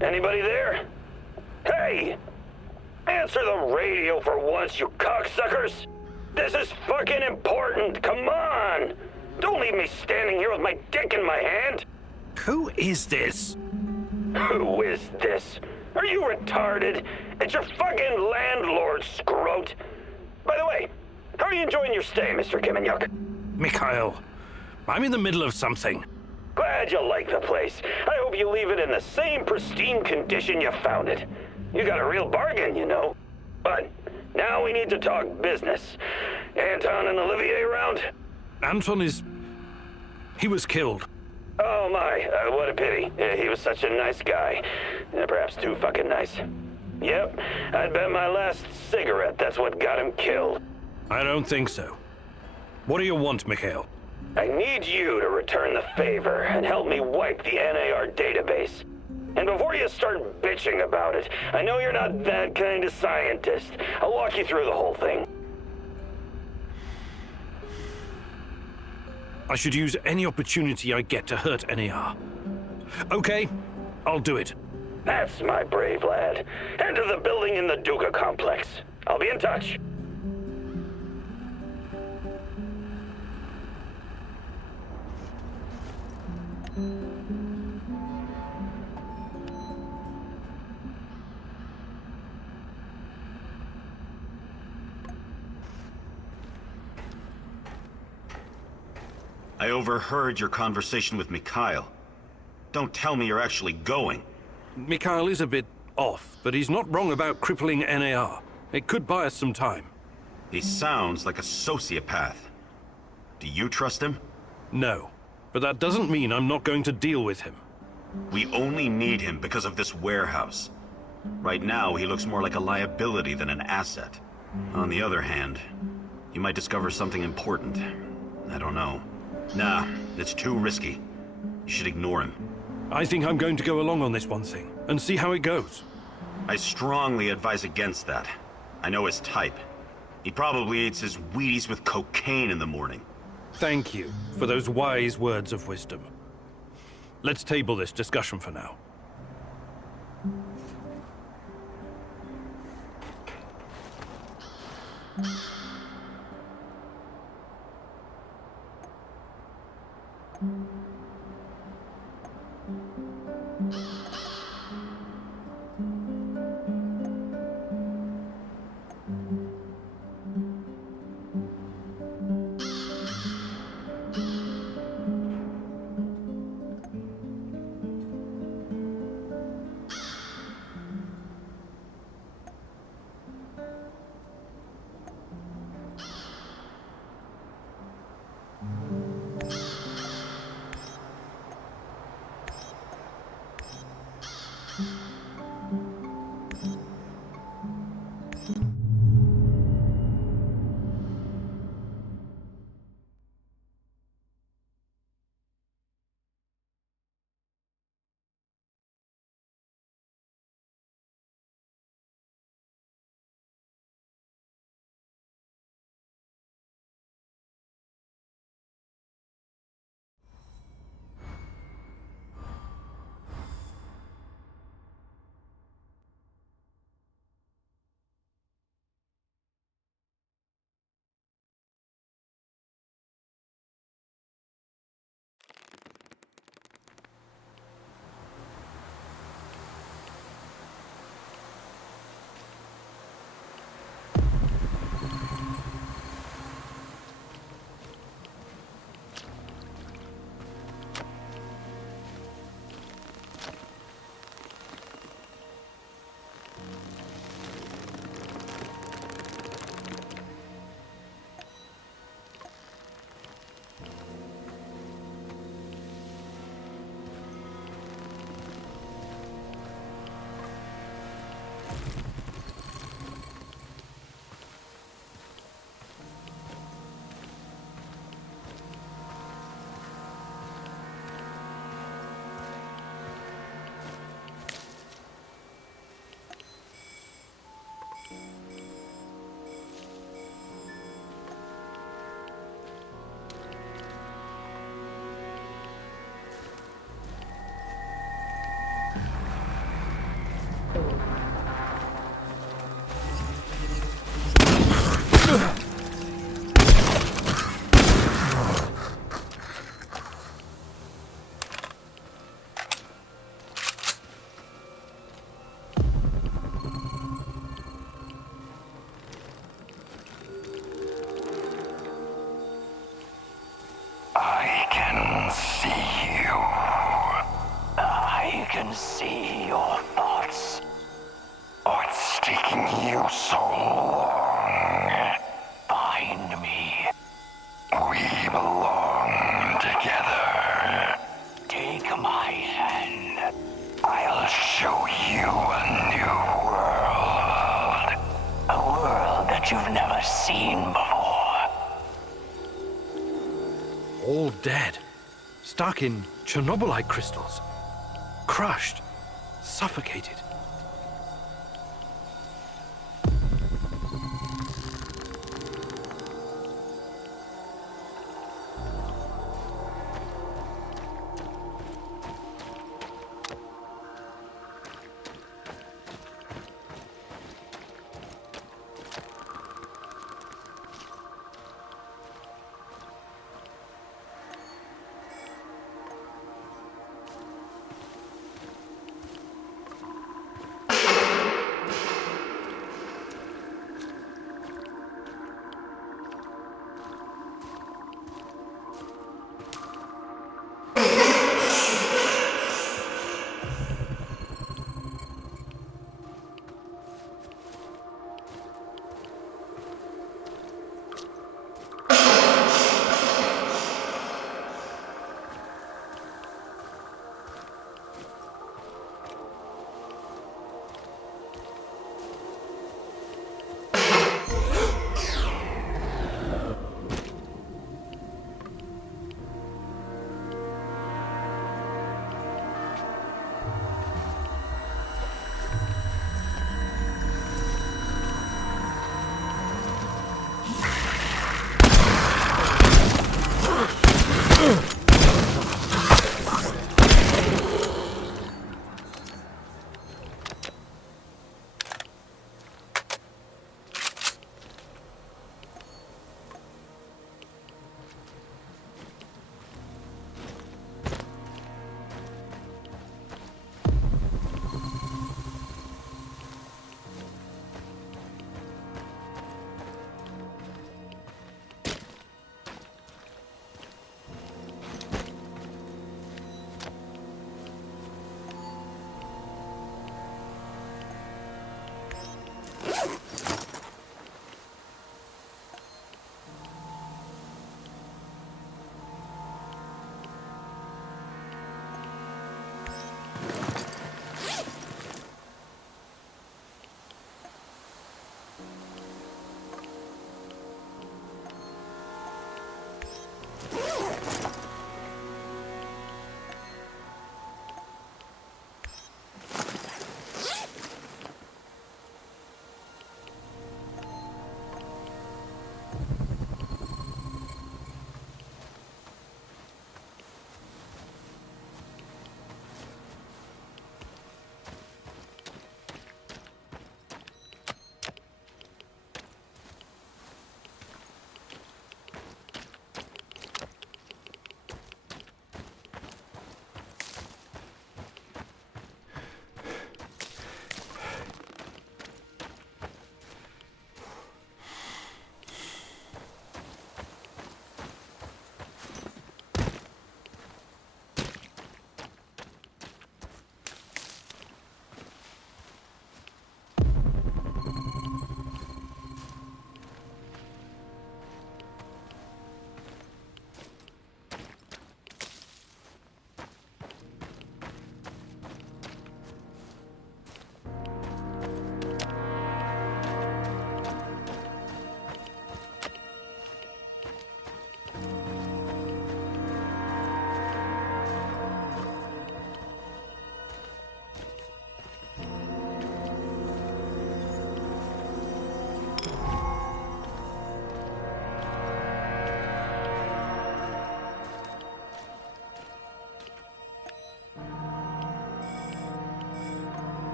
Anybody there? Hey! Answer the radio for once, you cocksuckers! This is fucking important, come on! Don't leave me standing here with my dick in my hand! Who is this? Who is this? Are you retarded? It's your fucking landlord, scrote! By the way, how are you enjoying your stay, Mr. Kamenyuk? Mikhail, I'm in the middle of something. Glad you like the place. I hope you leave it in the same pristine condition you found it. You got a real bargain, you know. But now we need to talk business. Anton and Olivier around? Anton is... he was killed. Oh my, what a pity. He was such a nice guy. Perhaps too fucking nice. Yep, I'd bet my last cigarette that's what got him killed. I don't think so. What do you want, Mikhail? I need you to return the favor and help me wipe the NAR database. And before you start bitching about it, I know you're not that kind of scientist. I'll walk you through the whole thing. I should use any opportunity I get to hurt NAR. Okay, I'll do it. That's my brave lad. Enter the building in the Duca complex. I'll be in touch. I overheard your conversation with Mikhail. Don't tell me you're actually going. Mikhail is a bit off, but he's not wrong about crippling NAR. It could buy us some time. He sounds like a sociopath. Do you trust him? No, but that doesn't mean I'm not going to deal with him. We only need him because of this warehouse. Right now, he looks more like a liability than an asset. On the other hand, he might discover something important. I don't know. Nah, it's too risky. You should ignore him. I think I'm going to go along on this one thing, and see how it goes. I strongly advise against that. I know his type. He probably eats his Wheaties with cocaine in the morning. Thank you for those wise words of wisdom. Let's table this discussion for now. can see your thoughts. What's taking you so long? Find me. We belong together. Take my hand. I'll show you a new world. A world that you've never seen before. All dead. Stuck in Chernobylite crystals. Crushed. Suffocated.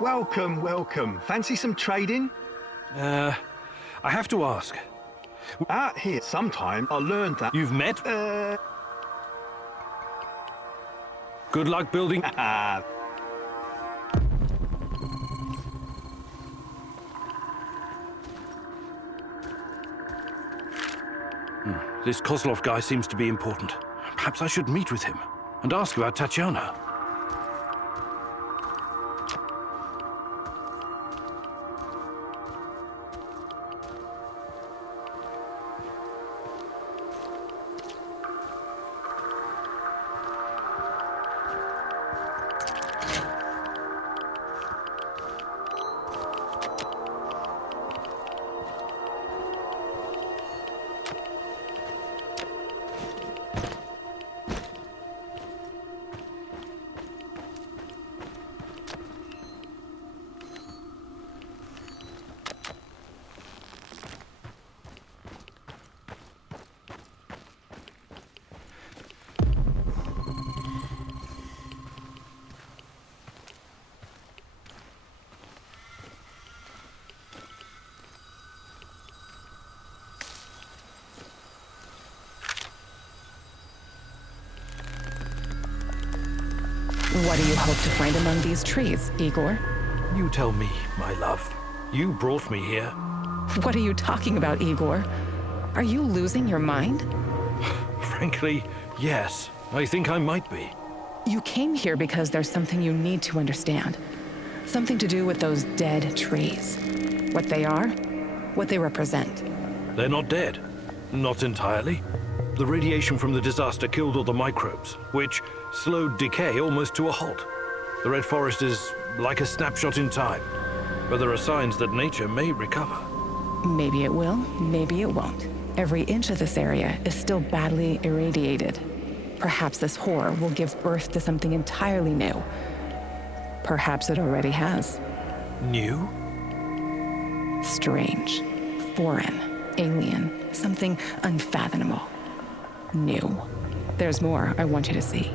Welcome, welcome. Fancy some trading? I have to ask. Out here sometime I learned that... You've met? Good luck building... This Kozlov guy seems to be important. Perhaps I should meet with him and ask about Tatiana. What do you hope to find among these trees, Igor? You tell me, my love. You brought me here. What are you talking about, Igor? Are you losing your mind? Frankly, yes. I think I might be. You came here because there's something you need to understand. Something to do with those dead trees. What they are, what they represent. They're not dead. Not entirely. The radiation from the disaster killed all the microbes, which slowed decay almost to a halt. The Red Forest is like a snapshot in time, but there are signs that nature may recover. Maybe it will, maybe it won't. Every inch of this area is still badly irradiated. Perhaps this horror will give birth to something entirely new. Perhaps it already has. New? Strange, foreign, alien, something unfathomable. New. There's more I want you to see.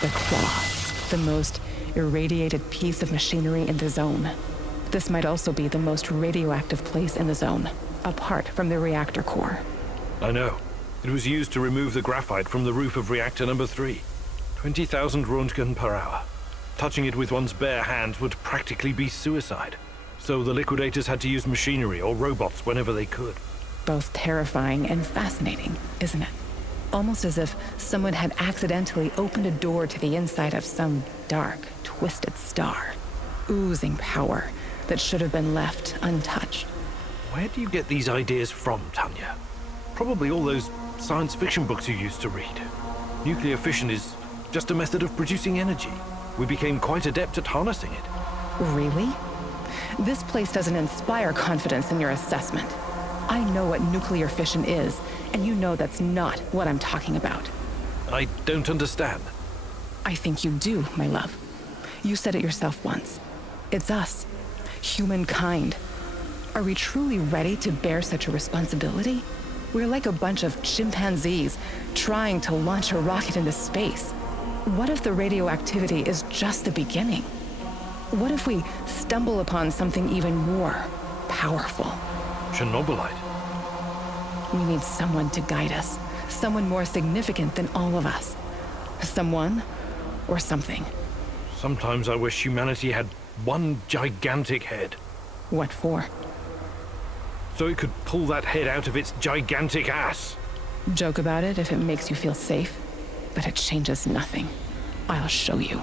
The claw, the most irradiated piece of machinery in the zone. This might also be the most radioactive place in the zone, apart from the reactor core. I know. It was used to remove the graphite from the roof of reactor number 3. 20,000 Röntgen per hour. Touching it with one's bare hands would practically be suicide. So the liquidators had to use machinery or robots whenever they could. Both terrifying and fascinating, isn't it? Almost as if someone had accidentally opened a door to the inside of some dark, twisted star, oozing power that should have been left untouched. Where do you get these ideas from, Tanya? Probably all those science fiction books you used to read. Nuclear fission is just a method of producing energy. We became quite adept at harnessing it. Really? This place doesn't inspire confidence in your assessment. I know what nuclear fission is, and you know that's not what I'm talking about. I don't understand. I think you do, my love. You said it yourself once. It's us, humankind. Are we truly ready to bear such a responsibility? We're like a bunch of chimpanzees trying to launch a rocket into space. What if the radioactivity is just the beginning? What if we stumble upon something even more powerful? Chernobylite. We need someone to guide us, someone more significant than all of us. Someone or something. Sometimes I wish humanity had one gigantic head. What for? So it could pull that head out of its gigantic ass. Joke about it if it makes you feel safe, but it changes nothing. I'll show you.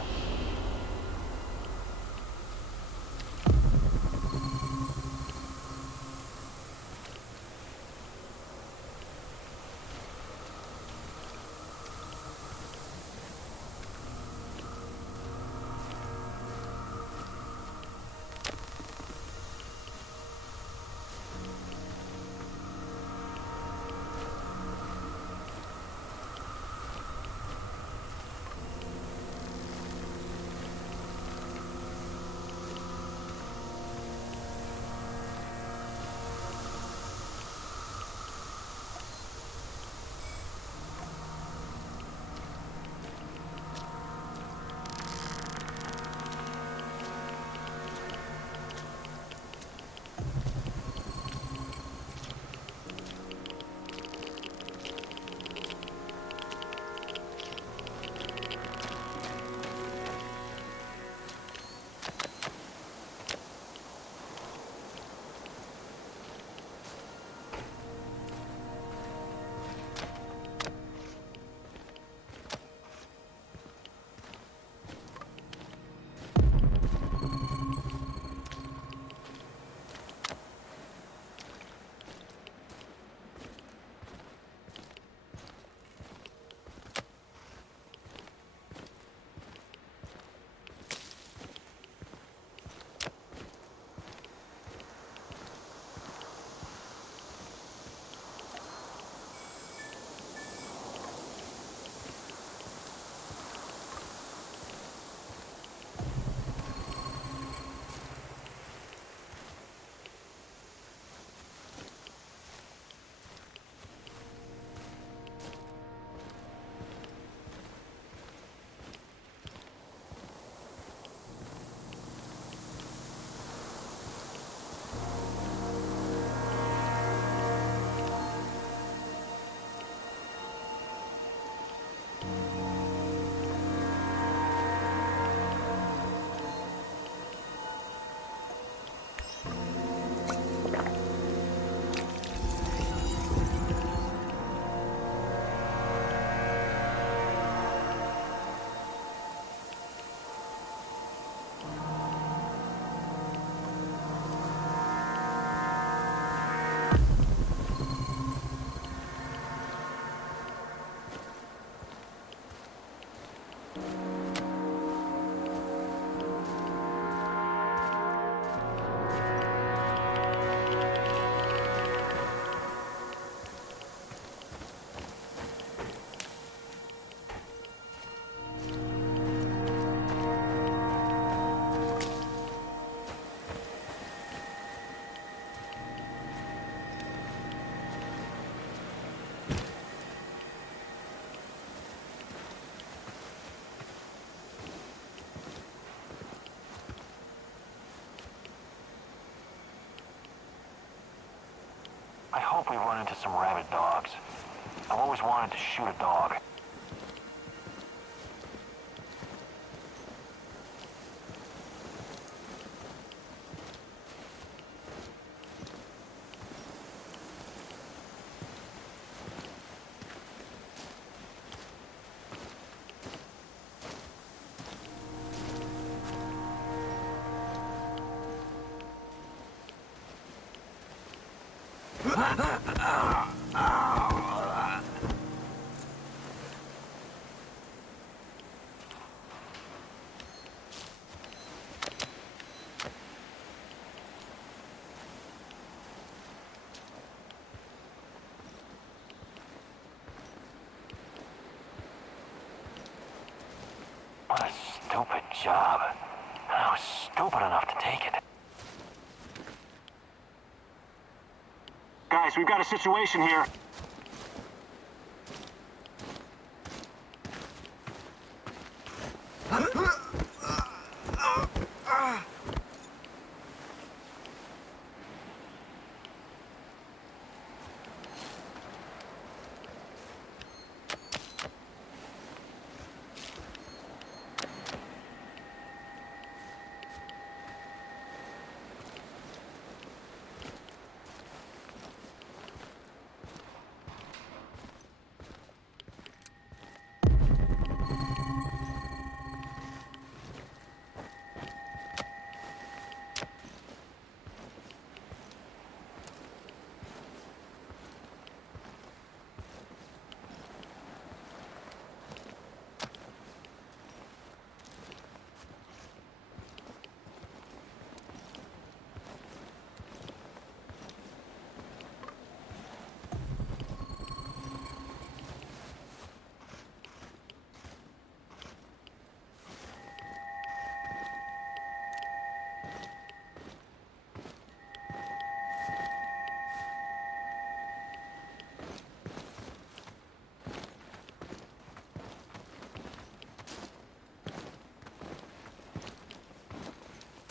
I hope we run into some rabid dogs. I've always wanted to shoot a dog. What a stupid job. And I was stupid enough to take it. Guys, we've got a situation here.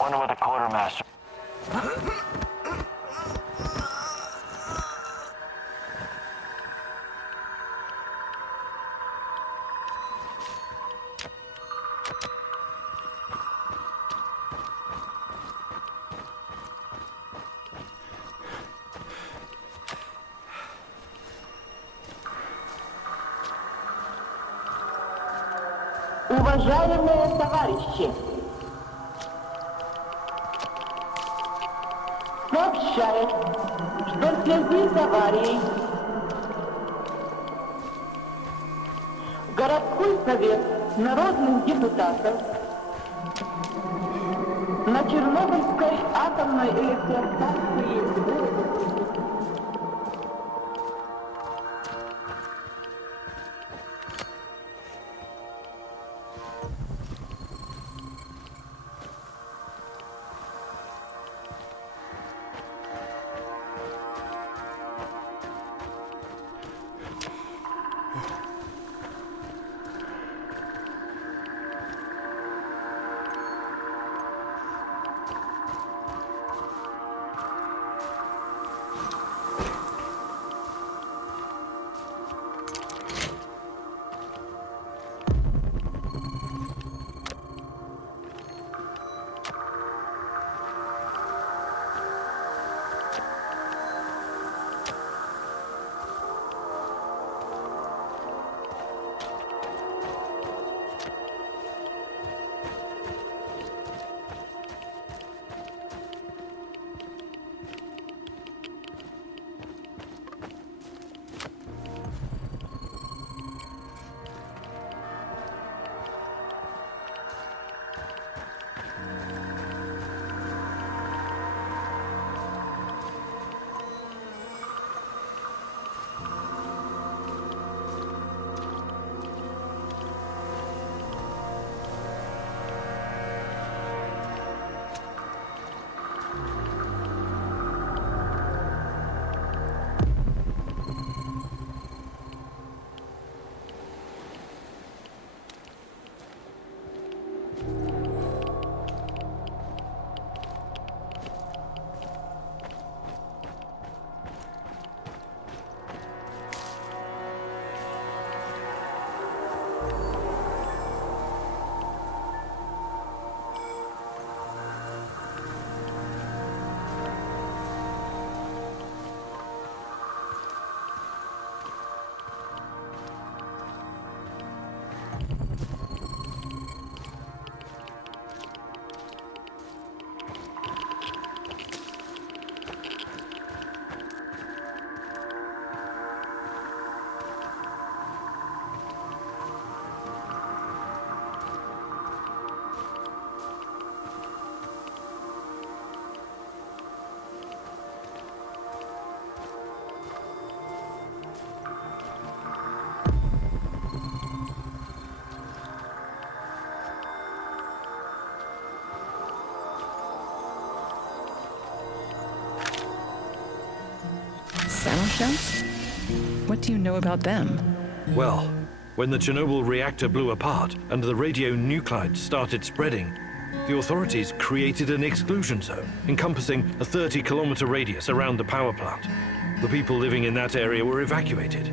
Wonder what the quartermaster... Уважаемые товарищи, сообщает, что в связи с аварией городской совет народных депутатов на Чернобыльской атомной электростанции Samoshels? What do you know about them? Well, when the Chernobyl reactor blew apart and the radionuclides started spreading, the authorities created an exclusion zone encompassing a 30-kilometer radius around the power plant. The people living in that area were evacuated.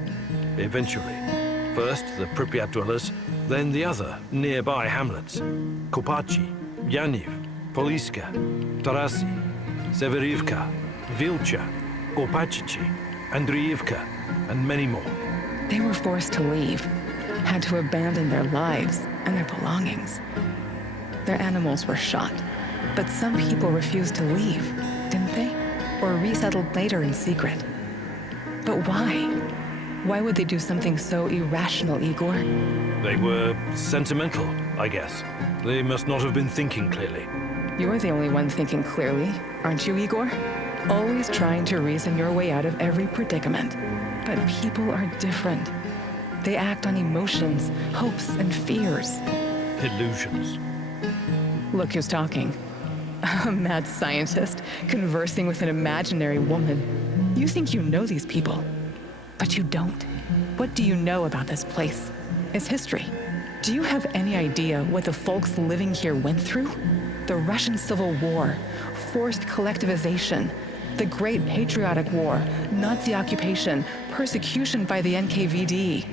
Eventually, first the Pripyat dwellers, then the other nearby hamlets: Kopachi, Yaniv, Poliska, Tarasi, Severivka, Vilcha, Kopachi, Andriivka, and many more. They were forced to leave, had to abandon their lives and their belongings. Their animals were shot, but some people refused to leave, didn't they? Or resettled later in secret. But why? Why would they do something so irrational, Igor? They were sentimental, I guess. They must not have been thinking clearly. You're the only one thinking clearly, aren't you, Igor? Always trying to reason your way out of every predicament. But people are different. They act on emotions, hopes, and fears. Illusions. Look who's talking. A mad scientist conversing with an imaginary woman. You think you know these people, but you don't. What do you know about this place? Its history? Do you have any idea what the folks living here went through? The Russian Civil War, forced collectivization, the Great Patriotic War, Nazi occupation, persecution by the NKVD.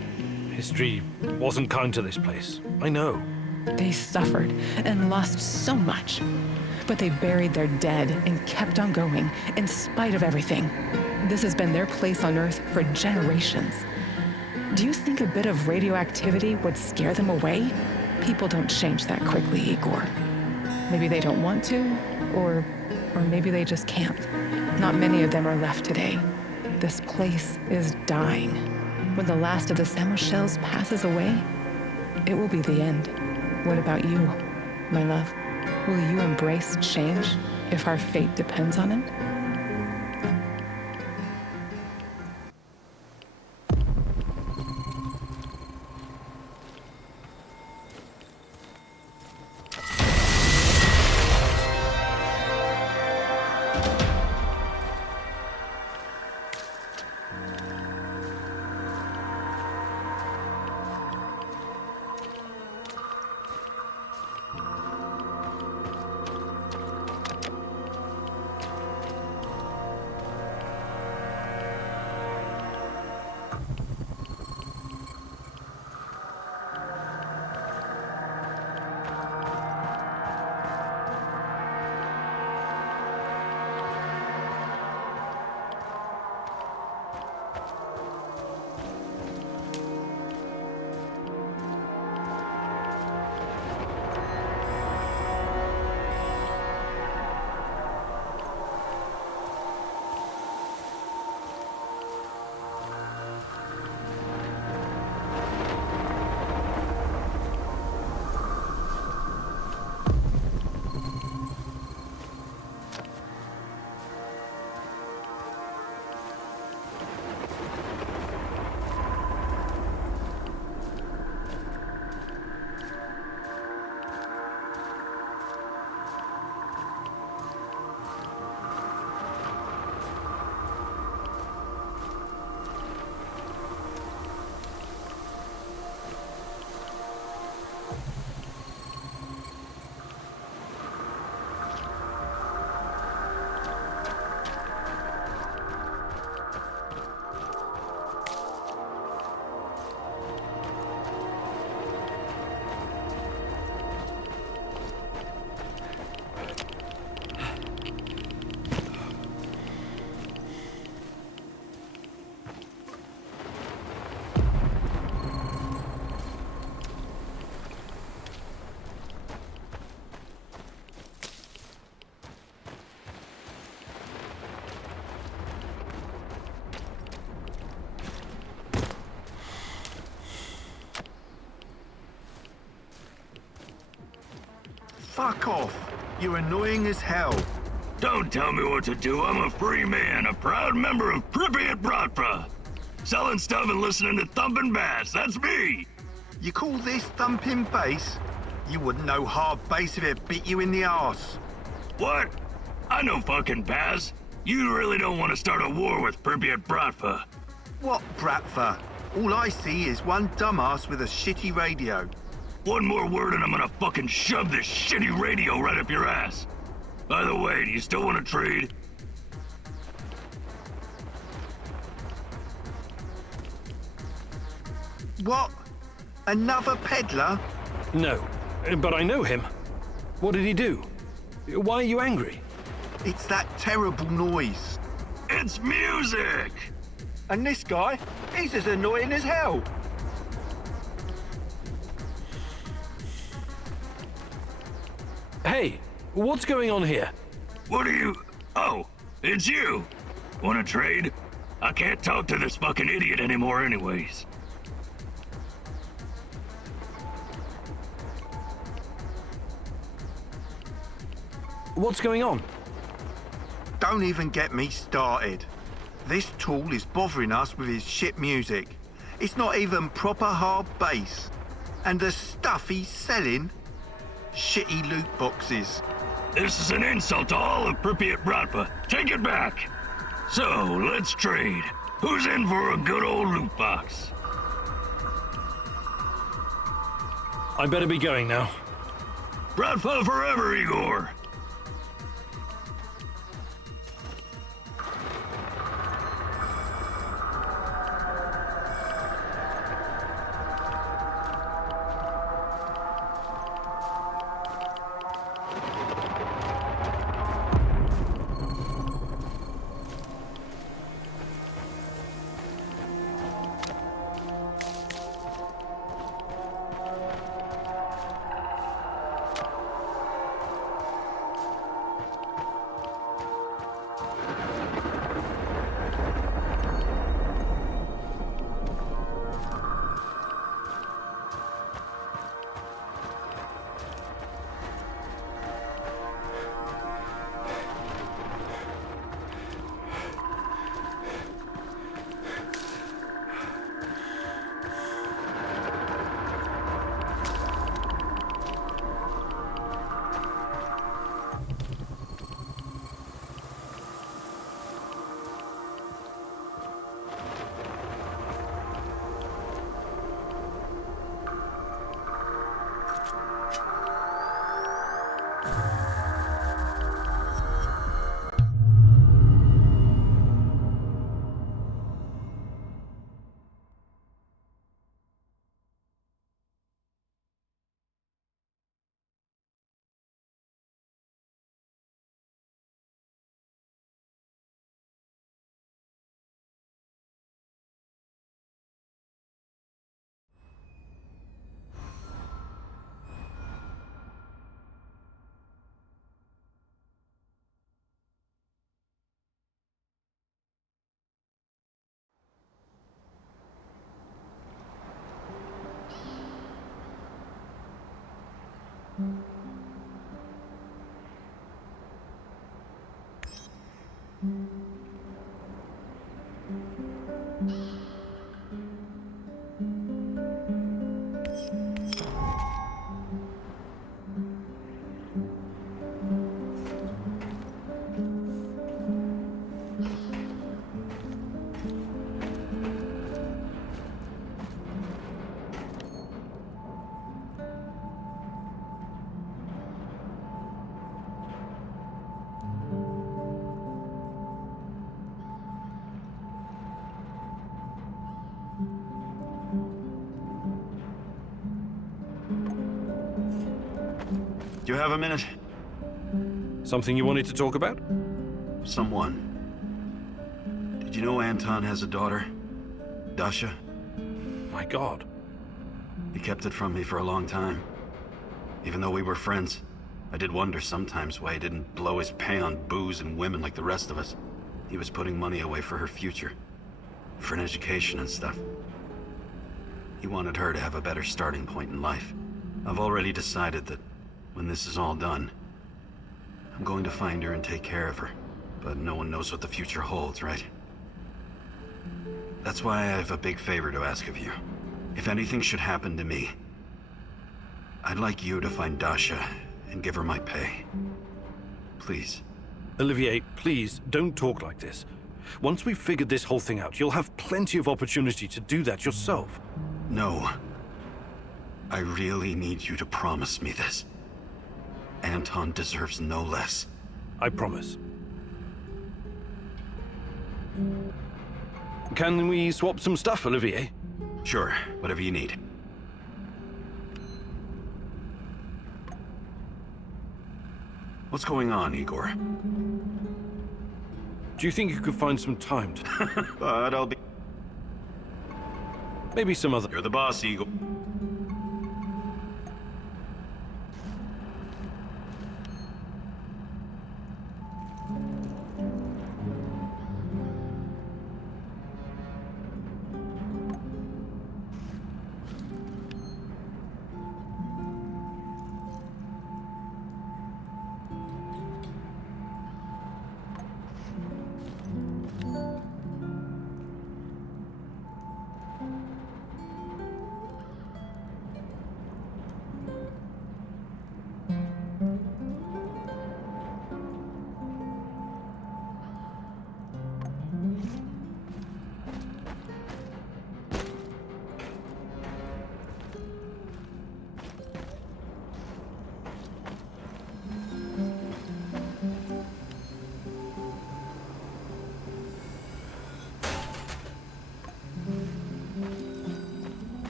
History wasn't kind to this place. I know. They suffered and lost so much. But they buried their dead and kept on going in spite of everything. This has been their place on Earth for generations. Do you think a bit of radioactivity would scare them away? People don't change that quickly, Igor. Maybe they don't want to, or maybe they just can't. Not many of them are left today. This place is dying. When the last of the Samoshels passes away, it will be the end. What about you, my love? Will you embrace change if our fate depends on it? Fuck off. You're annoying as hell. Don't tell me what to do. I'm a free man, a proud member of Pripyat Port. Selling stuff and listening to thumping bass. That's me. You call this thumping bass? You wouldn't know hard bass if it bit you in the arse. What? I know fucking bass. You really don't want to start a war with Pripyat Bratva. What Bratva? All I see is one dumbass with a shitty radio. One more word and I'm gonna fucking shove this shitty radio right up your ass. By the way, do you still want to trade? What? Another peddler? No, but I know him. What did he do? Why are you angry? It's that terrible noise. It's music! And this guy, he's as annoying as hell. Hey, what's going on here? What are you... Oh, it's you! Want to trade? I can't talk to this fucking idiot anymore anyways. What's going on? Don't even get me started. This tool is bothering us with his shit music. It's not even proper hard bass. And the stuff he's selling? Shitty loot boxes. This is an insult to all of Pripyat Bratva. Take it back. So, let's trade. Who's in for a good old loot box? I better be going now. Bratva forever, Igor! Do you have a minute? Something you wanted to talk about? Someone. Did you know Anton has a daughter? Dasha? My God. He kept it from me for a long time. Even though we were friends, I did wonder sometimes why he didn't blow his pay on booze and women like the rest of us. He was putting money away for her future. For an education and stuff. He wanted her to have a better starting point in life. I've already decided that when this is all done, I'm going to find her and take care of her. But no one knows what the future holds, right? That's why I have a big favor to ask of you. If anything should happen to me, I'd like you to find Dasha and give her my pay. Please. Olivier, please, don't talk like this. Once we've figured this whole thing out, you'll have plenty of opportunity to do that yourself. No. I really need you to promise me this. Anton deserves no less. I promise. Can we swap some stuff, Olivier? Sure, whatever you need. What's going on, Igor? Do you think you could find some time to... But I'll be... Maybe some other... You're the boss, Igor.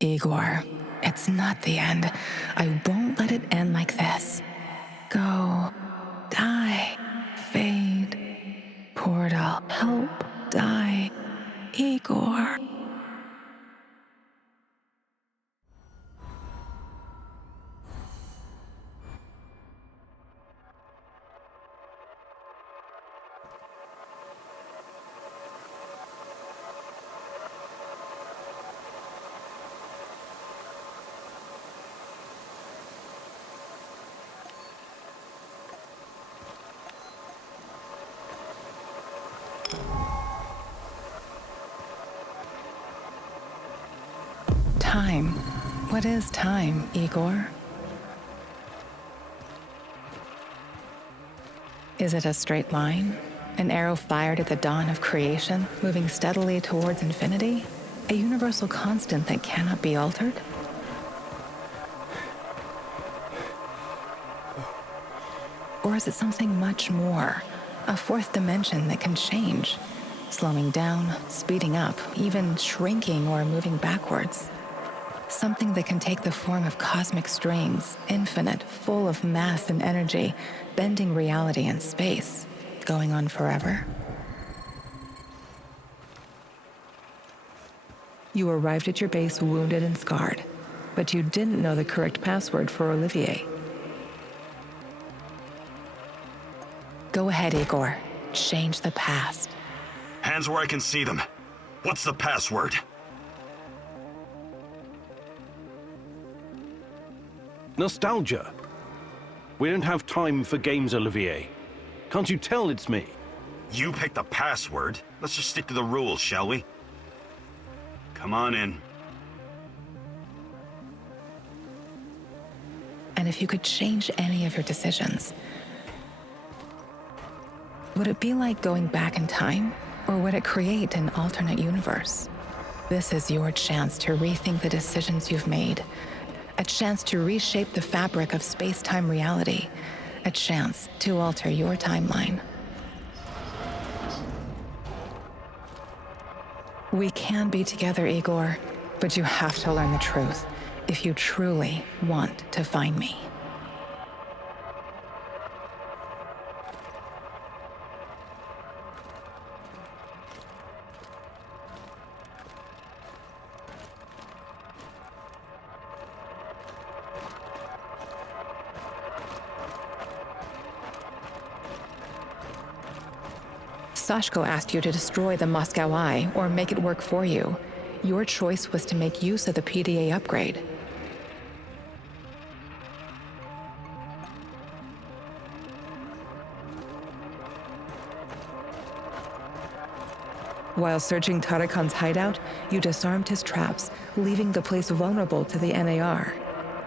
Igor, it's not the end. I won't let it end like this. Go, die, fade, portal, help, die, Igor. Time. What is time, Igor? Is it a straight line? An arrow fired at the dawn of creation, moving steadily towards infinity? A universal constant that cannot be altered? Or is it something much more? A fourth dimension that can change, slowing down, speeding up, even shrinking or moving backwards? Something that can take the form of cosmic strings, infinite, full of mass and energy, bending reality and space, going on forever. You arrived at your base wounded and scarred, but you didn't know the correct password for Olivier. Go ahead, Igor. Change the past. Hands where I can see them. What's the password? Nostalgia. We don't have time for games, Olivier. Can't you tell it's me? You picked the password. Let's just stick to the rules, shall we? Come on in. And if you could change any of your decisions, Would it be like going back in time, or would it create an alternate universe? This is your chance to rethink the decisions you've made, a chance to reshape the fabric of space-time reality, a chance to alter your timeline. We can be together, Igor, but you have to learn the truth if you truly want to find me. Sashko asked you to destroy the Moscow Eye or make it work for you. Your choice was to make use of the PDA upgrade. While searching Tarakan's hideout, you disarmed his traps, leaving the place vulnerable to the NAR.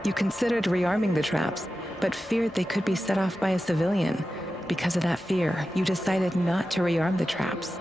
You considered rearming the traps, but feared they could be set off by a civilian. Because of that fear, you decided not to rearm the traps.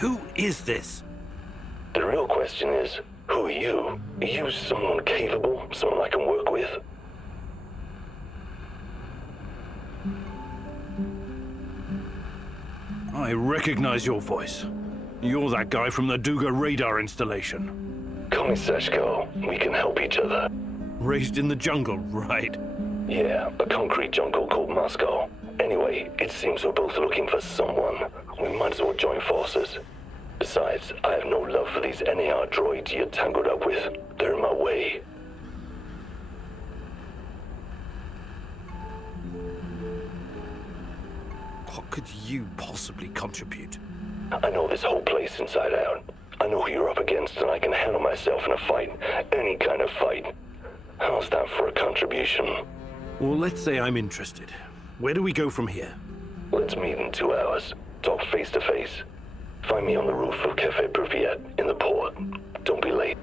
Who is this? The real question is, who are you? Are you someone capable? Someone I can work with? I recognize your voice. You're that guy from the Duga radar installation. Call me Sashko. We can help each other. Raised in the jungle, right? Yeah, a concrete jungle called Moscow. Anyway, it seems we're both looking for someone. We might as well join forces. Besides, I have no love for these NAR droids you're tangled up with. They're in my way. What could you possibly contribute? I know this whole place inside out. I know who you're up against, and I can handle myself in a fight. Any kind of fight. How's that for a contribution? Well, let's say I'm interested. Where do we go from here? Let's meet in 2 hours. Talk face to face. Find me on the roof of Cafe Pripyat in the port. Don't be late.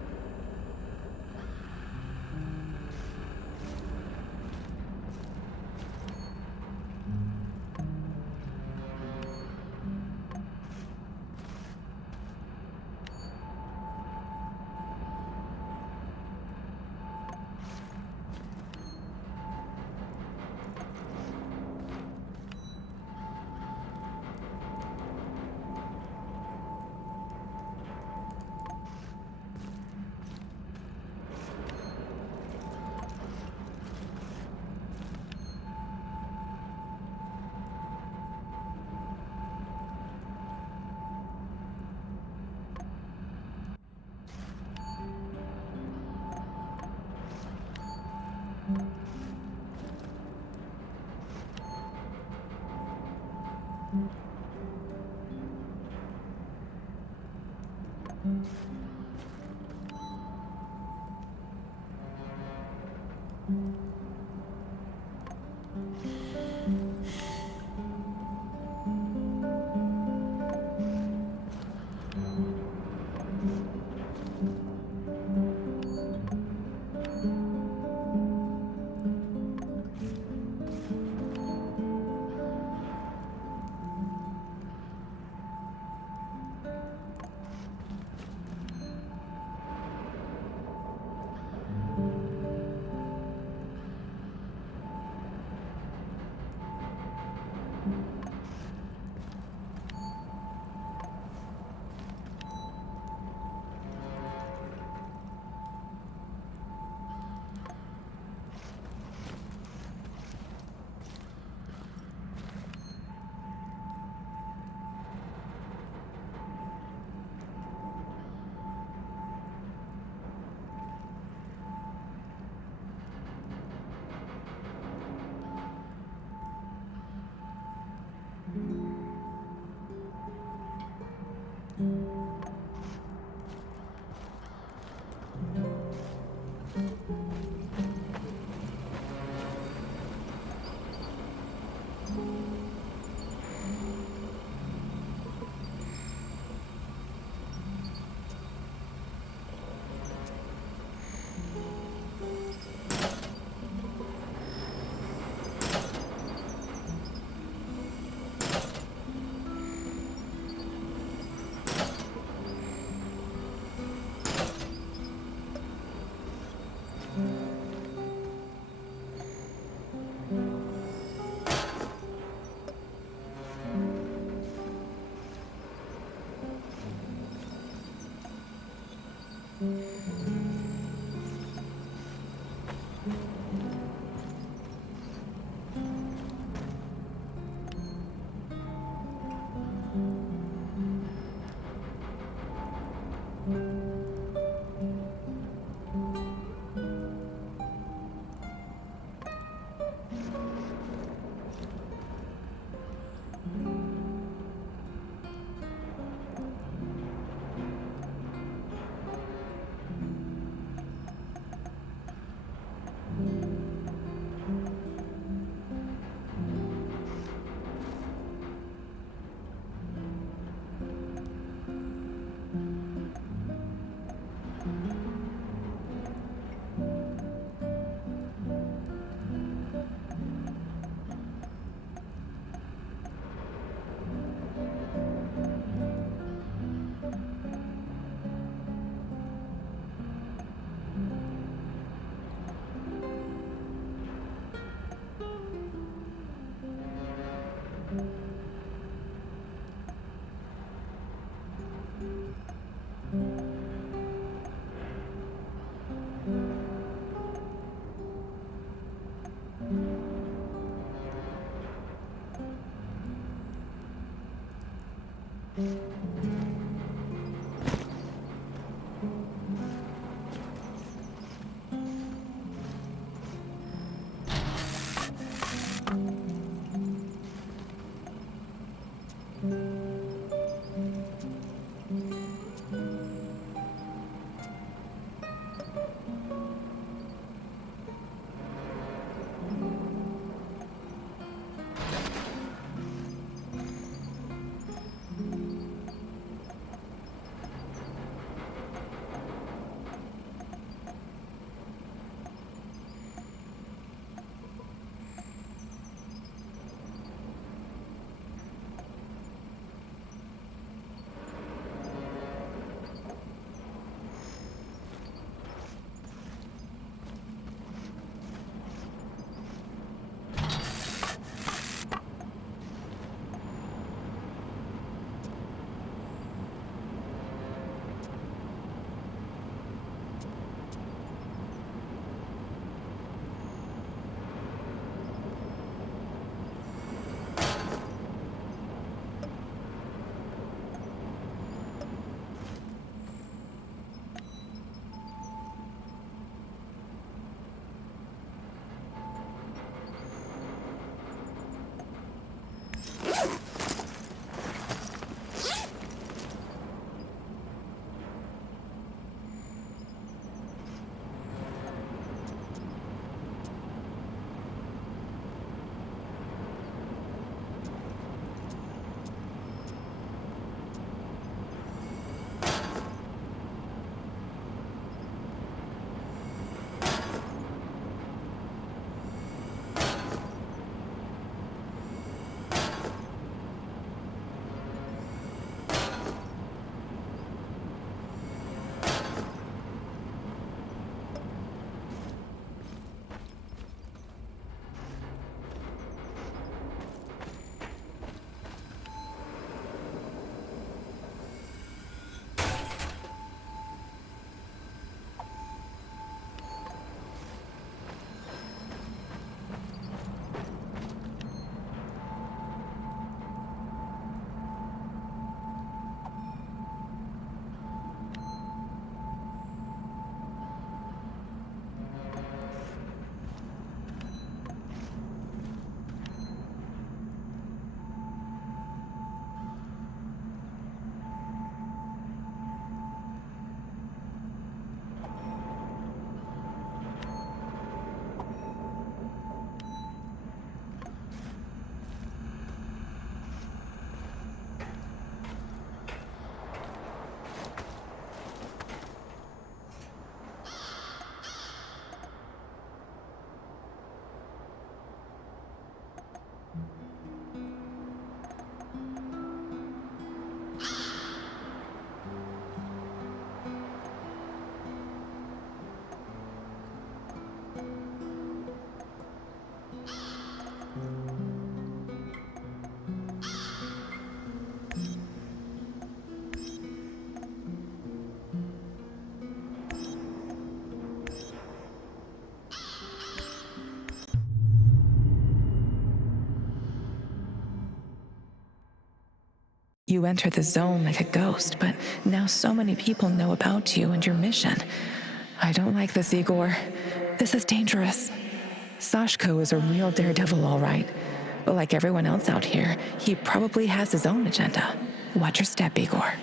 You entered the zone like a ghost, but now so many people know about you and your mission. I don't like this, Igor. This is dangerous. Sashko is a real daredevil, all right. But like everyone else out here, he probably has his own agenda. Watch your step, Igor.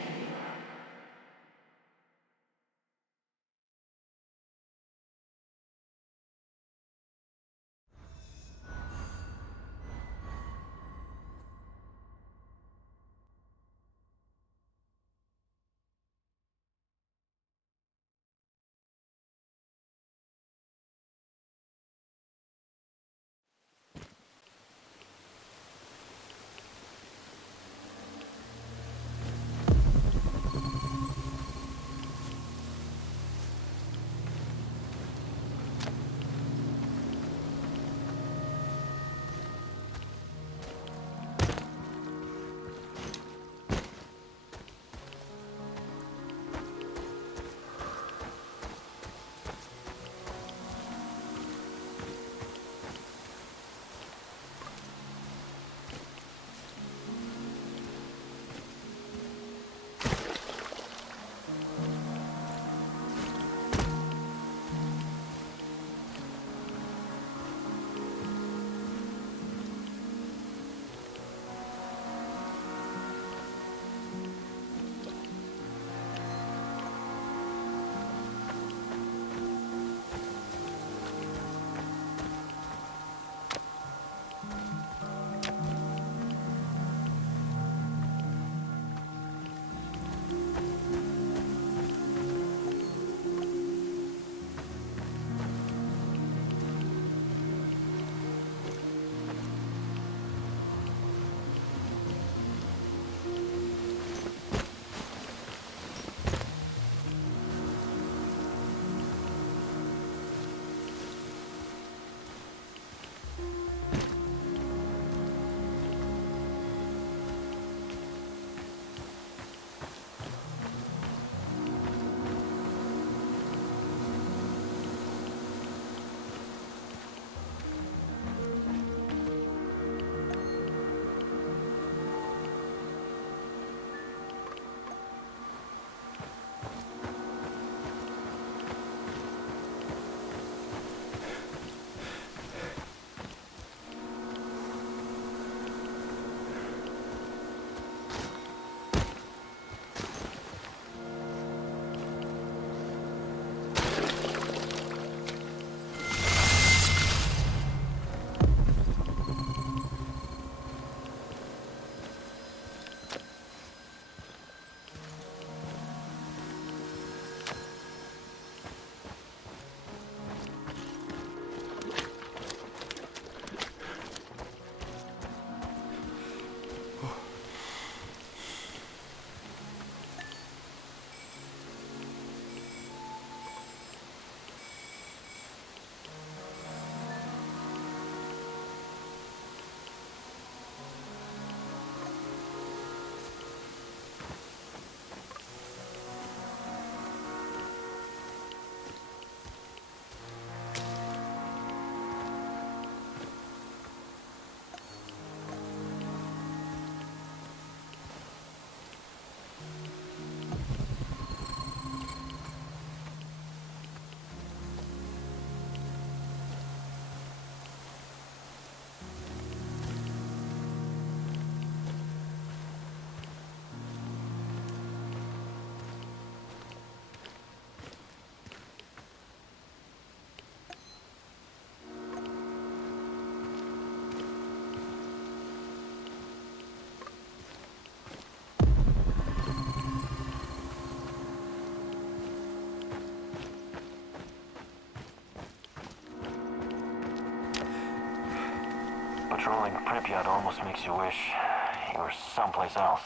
Patrolling Pripyat almost makes you wish you were someplace else.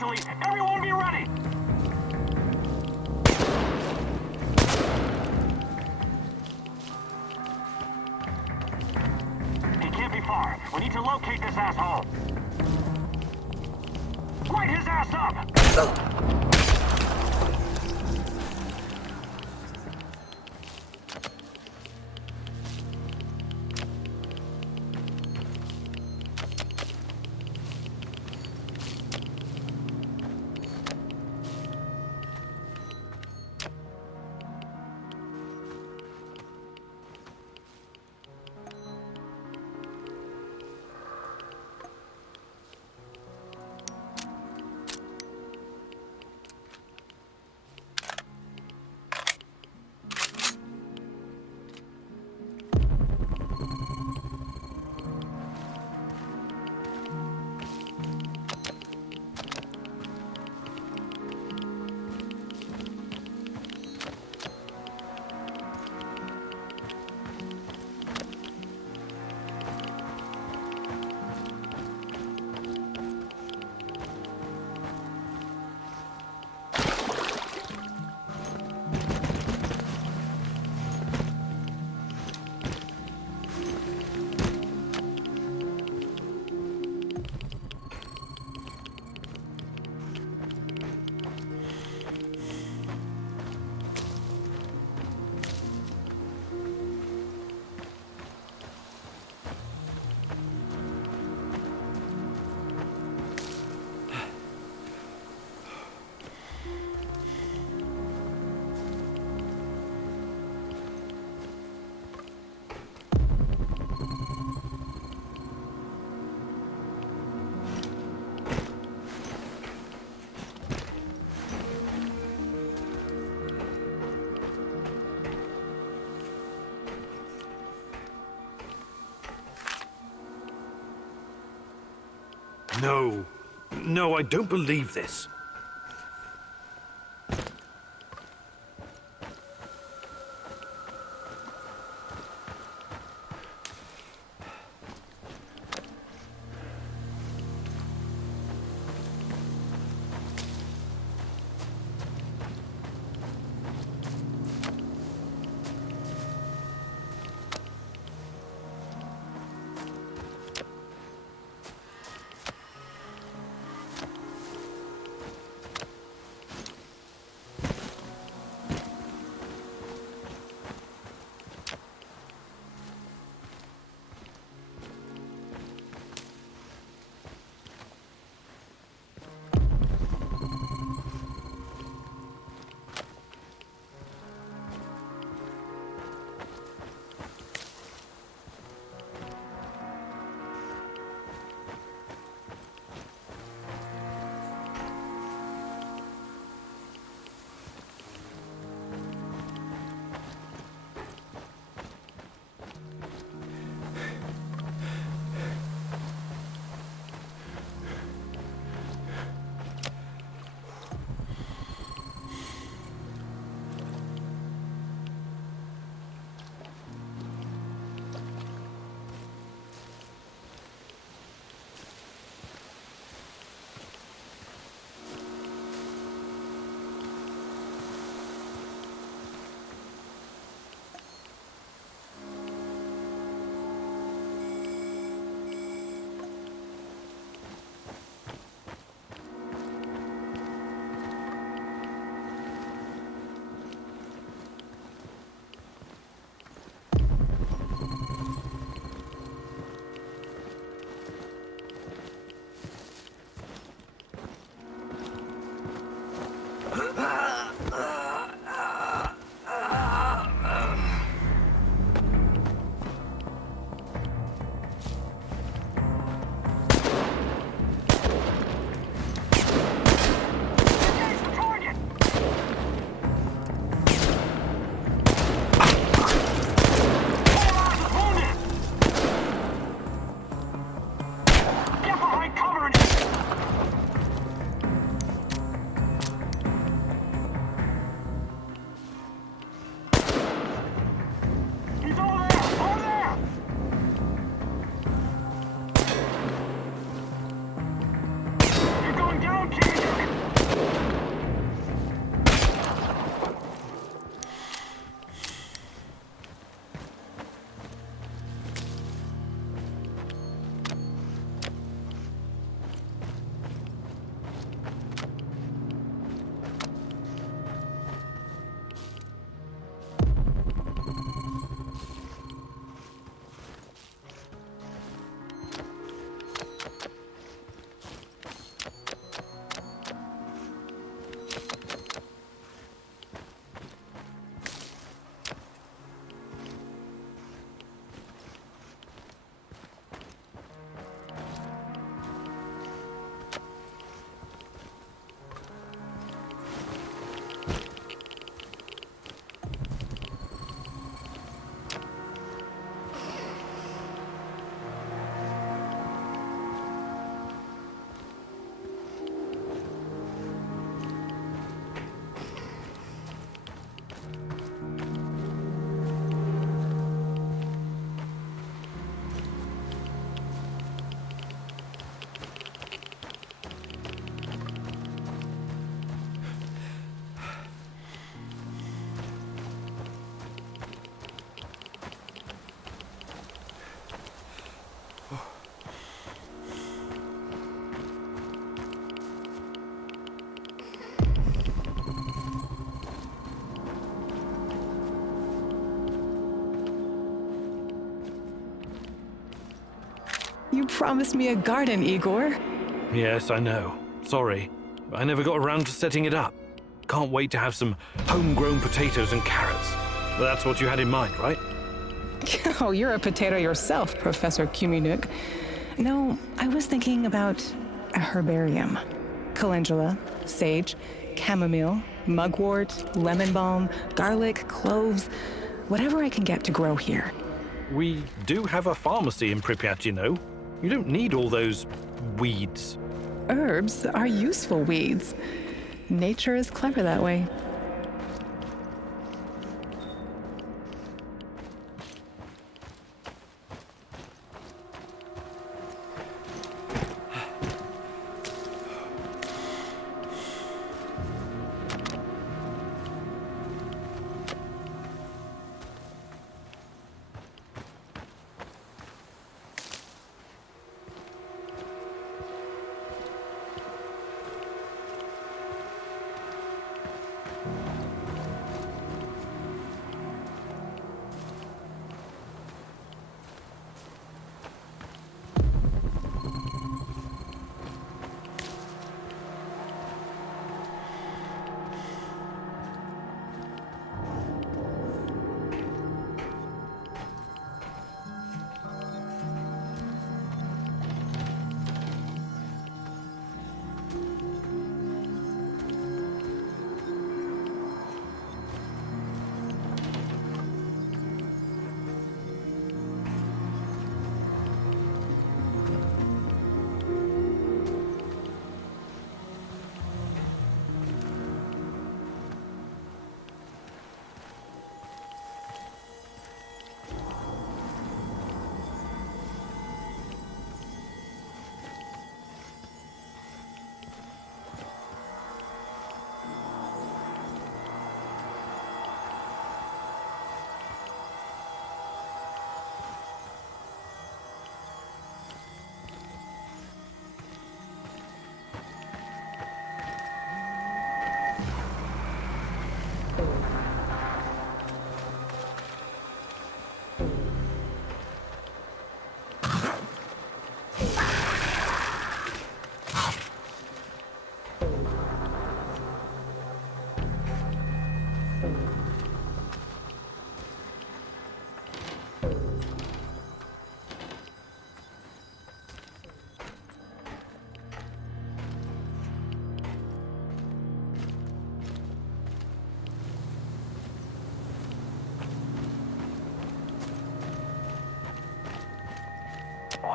eventually. Everyone be ready! He can't be far. We need to locate this asshole. Light his ass up! No. No, I don't believe this. You promised me a garden, Igor. Yes, I know. Sorry. I never got around to setting it up. Can't wait to have some homegrown potatoes and carrots. That's what you had in mind, right? Oh, you're a potato yourself, Professor Kuminuk. No, I was thinking about a herbarium. Calendula, sage, chamomile, mugwort, lemon balm, garlic, cloves, whatever I can get to grow here. We do have a pharmacy in Pripyat, you know. You don't need all those weeds. Herbs are useful weeds. Nature is clever that way.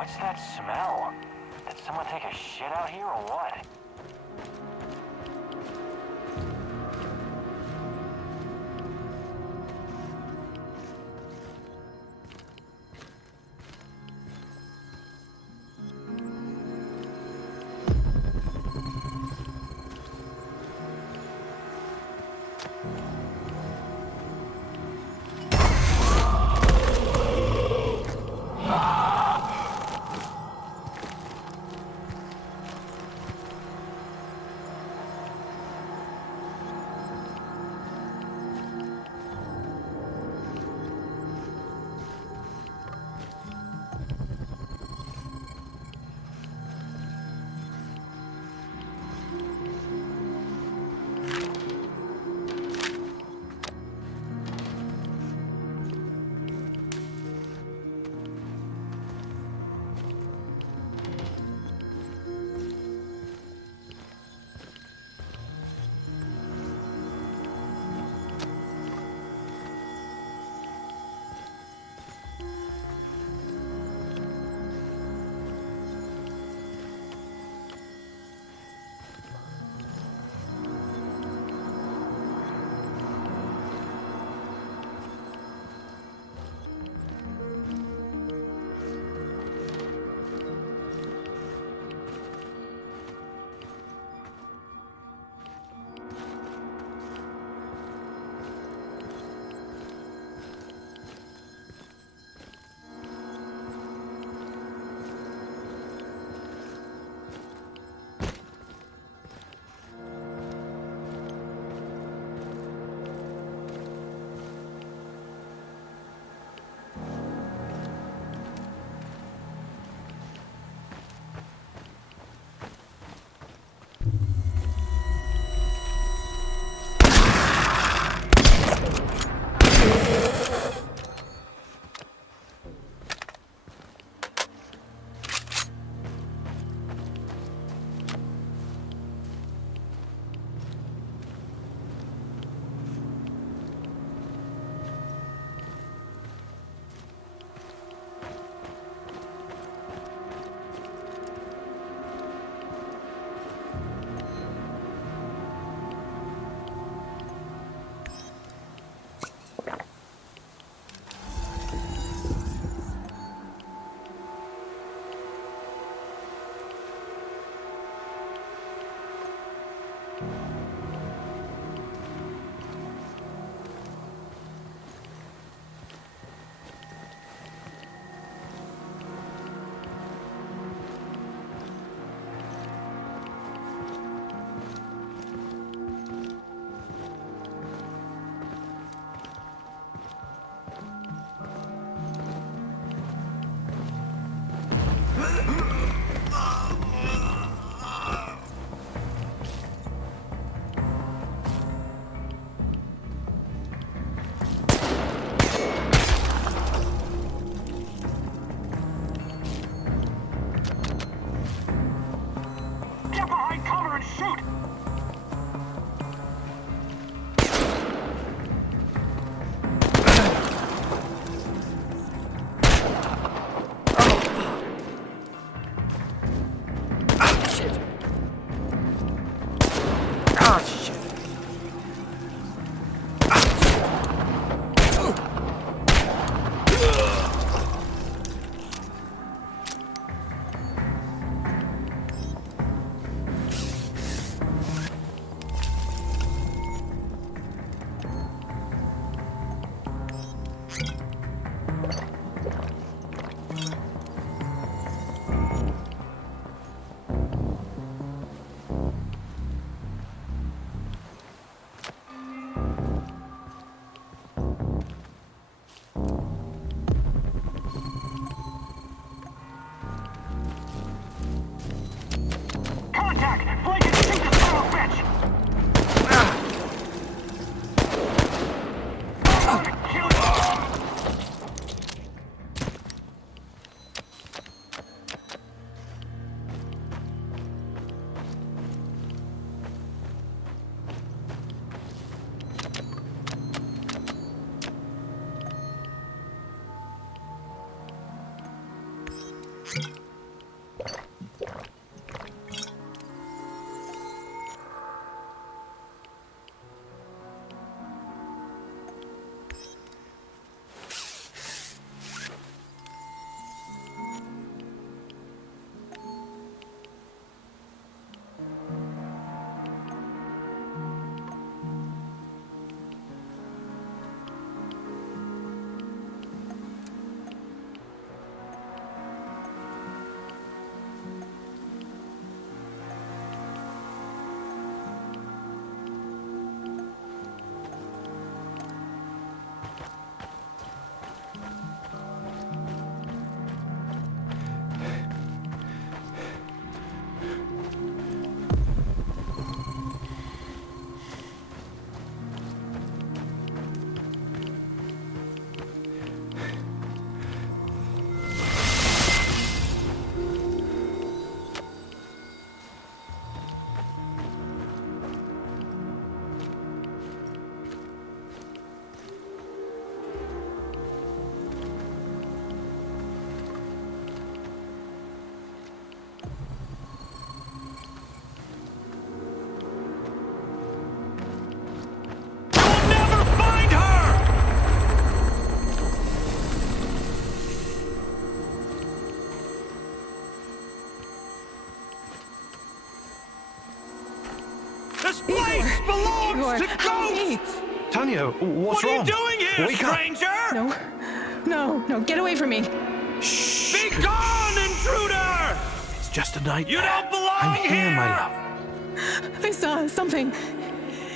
What's that smell? Did someone take a shit out here or what? Get behind cover and shoot! Contact! Flank and shoot this son of a bitch! I'm gonna kill you! This place belongs to ghosts! Tanya, what's wrong? What are you doing here, Wake up. stranger? No, get away from me. Be gone, intruder! It's just a nightmare. You don't belong I'm here, my love. I saw something.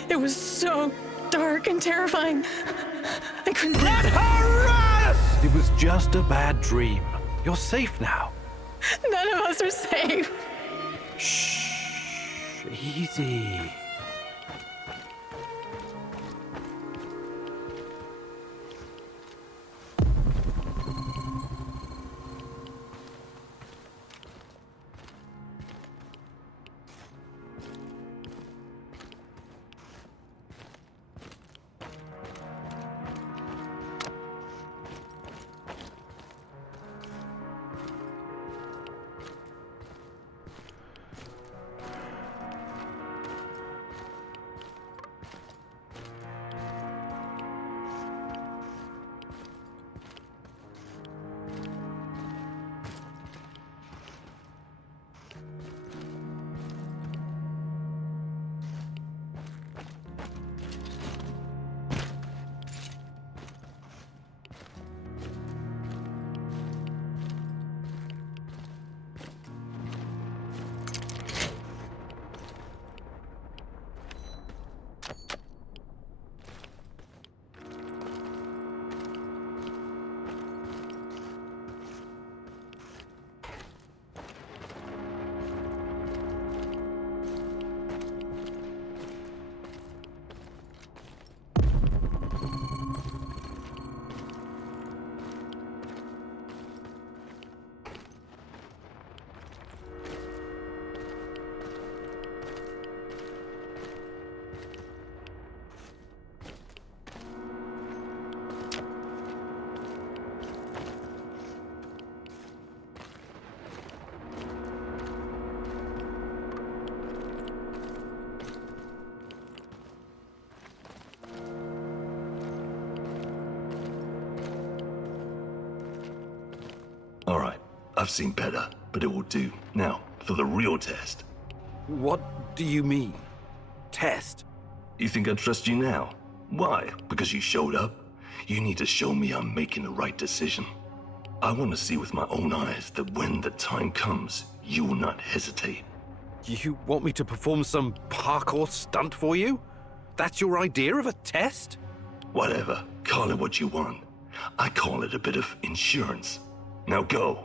It was so dark and terrifying. I couldn't. Let her rest! It was just a bad dream. You're safe now. None of us are safe. Shh. Easy. I've seen better, but it will do. Now, for the real test. What do you mean? Test? You think I trust you now? Why? Because you showed up? You need to show me I'm making the right decision. I want to see with my own eyes that when the time comes, you will not hesitate. You want me to perform some parkour stunt for you? That's your idea of a test? Whatever. Call it what you want. I call it a bit of insurance. Now go.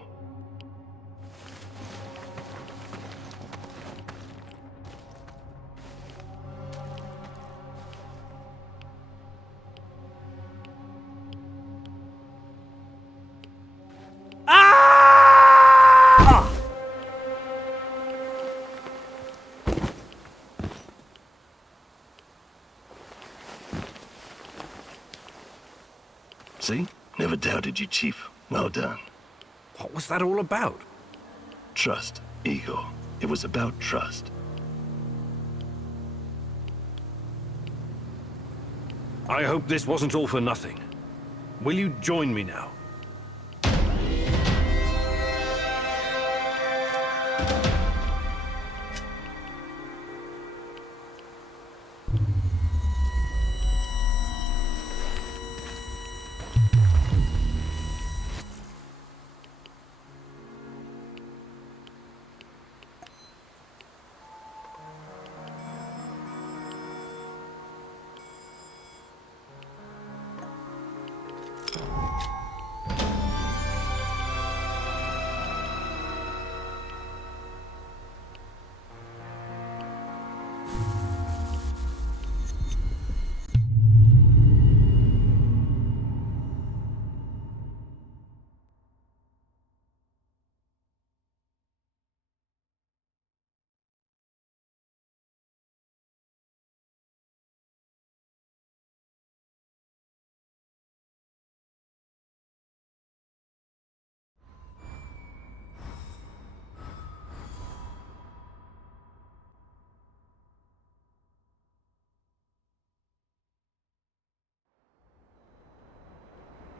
See? Never doubted you, Chief. Well done. What was that all about? Trust, Igor. It was about trust. I hope this wasn't all for nothing. Will you join me now?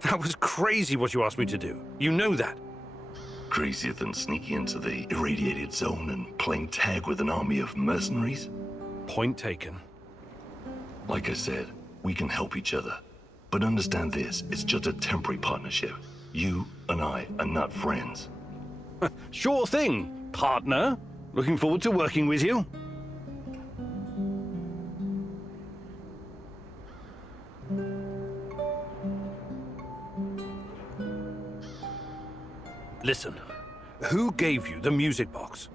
That was crazy what you asked me to do. You know that. Crazier than sneaking into the irradiated zone and playing tag with an army of mercenaries? Point taken. Like I said, we can help each other. But understand this, it's just a temporary partnership. You and I are not friends. Sure thing, partner. Looking forward to working with you. Listen, who gave you the music box?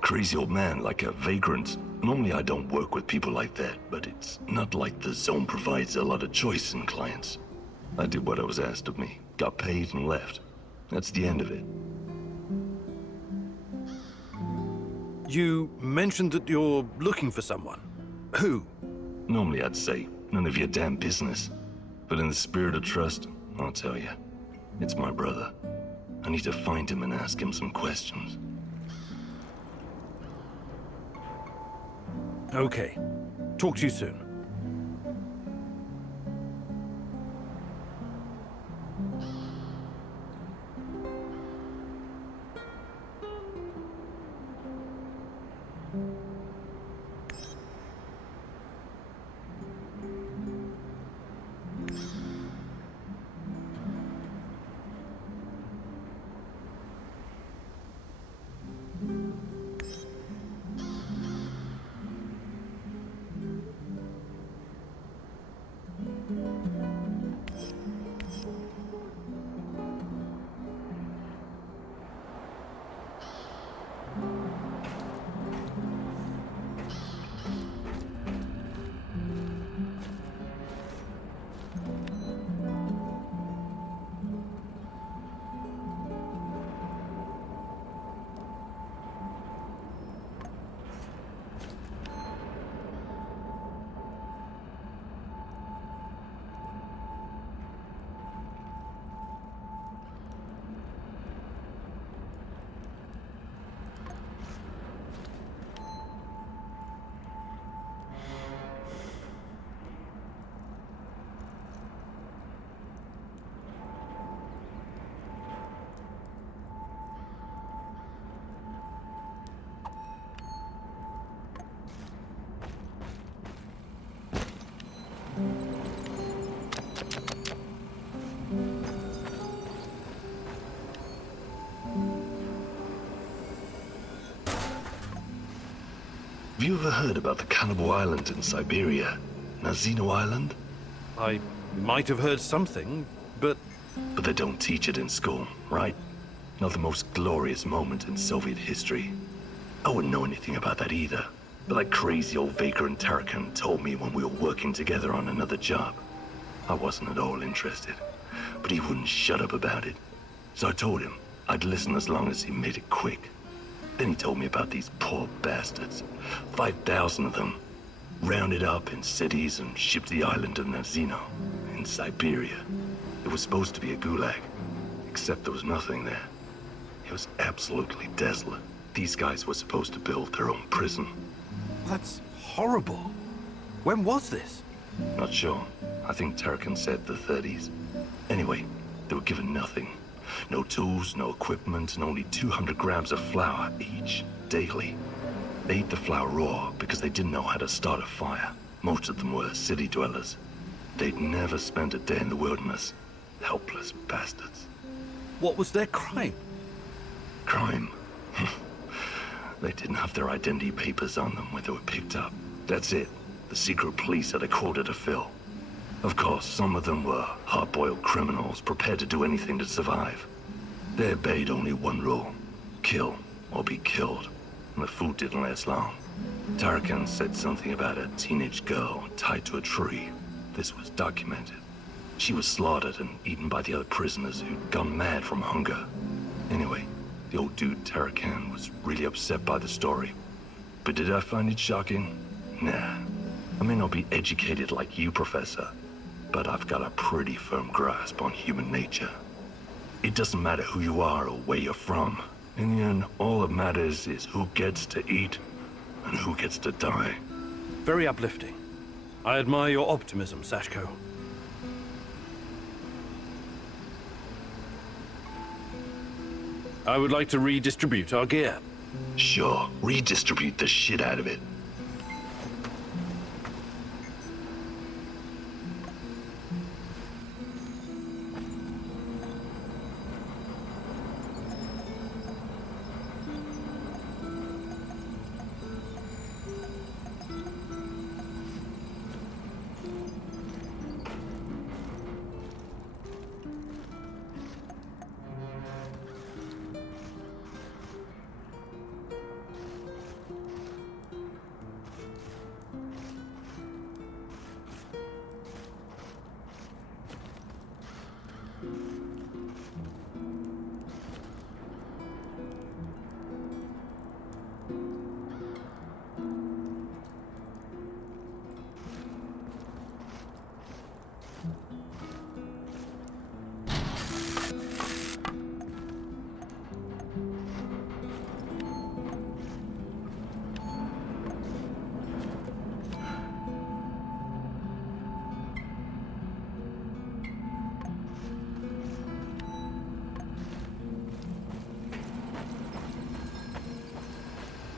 Crazy old man, like a vagrant. Normally I don't work with people like that, but it's not like the zone provides a lot of choice in clients. I did what I was asked of me, got paid and left. That's the end of it. You mentioned that you're looking for someone. Who? Normally I'd say, none of your damn business. But in the spirit of trust, I'll tell you. It's my brother. I need to find him and ask him some questions. Okay. Talk to you soon. Have you ever heard about the Cannibal Island in Siberia? Nazino Island? I might have heard something, but... But they don't teach it in school, right? Not the most glorious moment in Soviet history. I wouldn't know anything about that either. But that crazy old Vaker and Tarakan told me when we were working together on another job. I wasn't at all interested, but he wouldn't shut up about it. So I told him I'd listen as long as he made it quick. Then he told me about these poor bastards. 5,000 of them. Rounded up in cities and shipped to the island of Nazino, in Siberia. It was supposed to be a gulag, except there was nothing there. It was absolutely desolate. These guys were supposed to build their own prison. That's horrible. When was this? Not sure. I think Tarakan said the 30s. Anyway, they were given nothing. No tools, no equipment, and only 200 grams of flour each, daily. They ate the flour raw because they didn't know how to start a fire. Most of them were city dwellers. They'd never spent a day in the wilderness. Helpless bastards. What was their crime? Crime? They didn't have their identity papers on them when they were picked up. That's it. The secret police had a quota to fill. Of course, some of them were hard-boiled criminals prepared to do anything to survive. They obeyed only one rule: kill or be killed. And the food didn't last long. Tarakan said something about a teenage girl tied to a tree. This was documented. She was slaughtered and eaten by the other prisoners who'd gone mad from hunger. Anyway, the old dude Tarakan was really upset by the story. But did I find it shocking? Nah. I may not be educated like you, Professor, but I've got a pretty firm grasp on human nature. It doesn't matter who you are or where you're from. In the end, all that matters is who gets to eat and who gets to die. Very uplifting. I admire your optimism, Sashko. I would like to redistribute our gear. Sure, redistribute the shit out of it.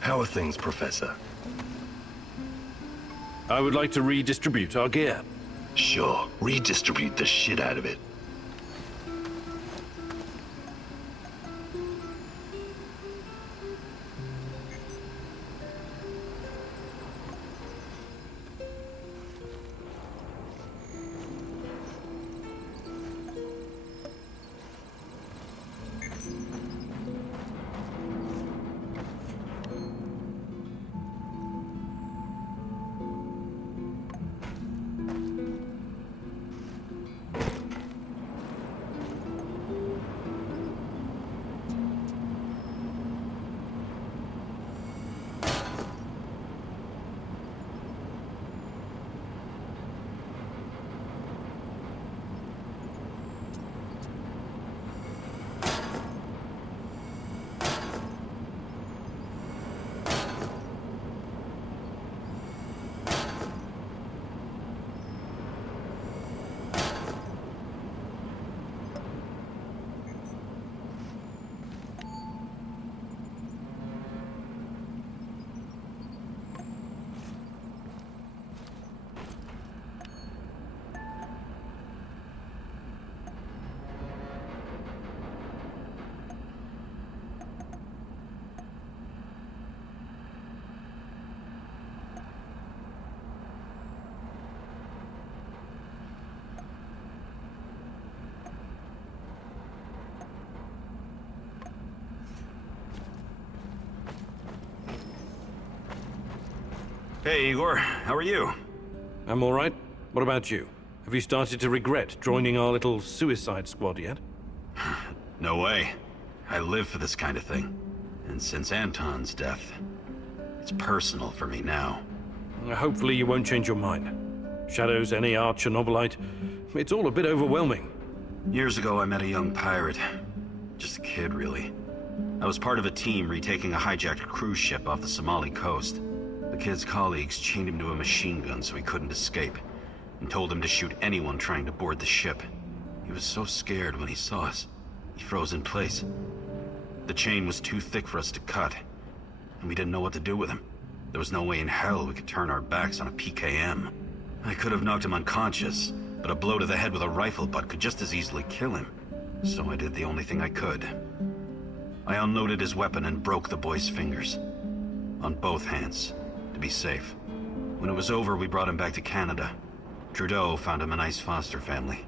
How are things, Professor? I would like to redistribute our gear. Sure, redistribute the shit out of it. Hey, Igor. How are you? I'm all right. What about you? Have you started to regret joining our little suicide squad yet? No way. I live for this kind of thing. And since Anton's death, it's personal for me now. Hopefully you won't change your mind. Shadows, NAR, Chernobylite, it's all a bit overwhelming. Years ago, I met a young pirate. Just a kid, really. I was part of a team retaking a hijacked cruise ship off the Somali coast. The kid's colleagues chained him to a machine gun so he couldn't escape, and told him to shoot anyone trying to board the ship. He was so scared when he saw us, he froze in place. The chain was too thick for us to cut, and we didn't know what to do with him. There was no way in hell we could turn our backs on a PKM. I could have knocked him unconscious, but a blow to the head with a rifle butt could just as easily kill him. So I did the only thing I could. I unloaded his weapon and broke the boy's fingers. On both hands, to be safe. When it was over, we brought him back to Canada. Trudeau found him a nice foster family.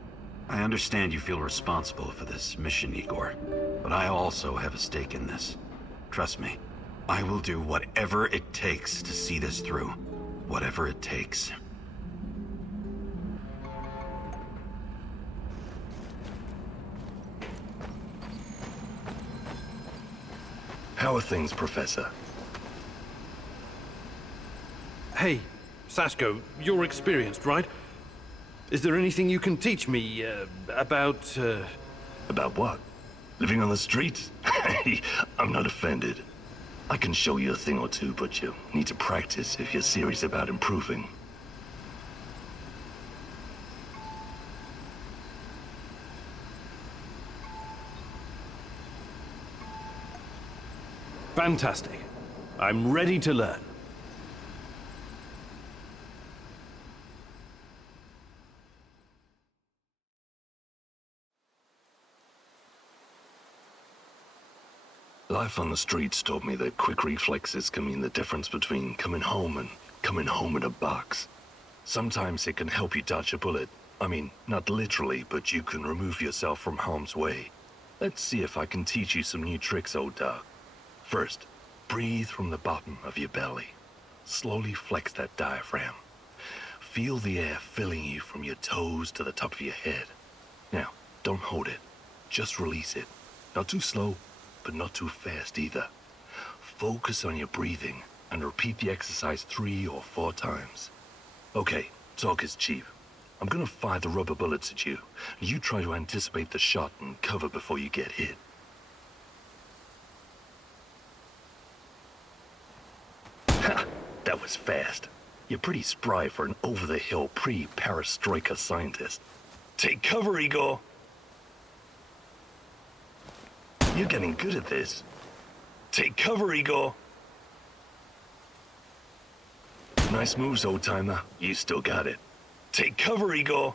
I understand you feel responsible for this mission, Igor, but I also have a stake in this. Trust me, I will do whatever it takes to see this through. Whatever it takes. How are things, Professor? Hey, Sasko, you're experienced, right? Is there anything you can teach me, about, About what? Living on the streets? I'm not offended. I can show you a thing or two, but you need to practice if you're serious about improving. Fantastic. I'm ready to learn. Life on the streets taught me that quick reflexes can mean the difference between coming home and coming home in a box. Sometimes it can help you dodge a bullet. I mean, not literally, but you can remove yourself from harm's way. Let's see if I can teach you some new tricks, old dog. First, breathe from the bottom of your belly. Slowly flex that diaphragm. Feel the air filling you from your toes to the top of your head. Now, don't hold it. Just release it. Not too slow, but not too fast either. Focus on your breathing and repeat the exercise 3 or 4 times. Okay, talk is cheap. I'm gonna fire the rubber bullets at you. You try to anticipate the shot and cover before you get hit. Ha! That was fast. You're pretty spry for an over-the-hill pre-perestroika scientist. Take cover, Igor! You're getting good at this. Take cover, Igor! Nice moves, old-timer. You still got it. Take cover, Igor!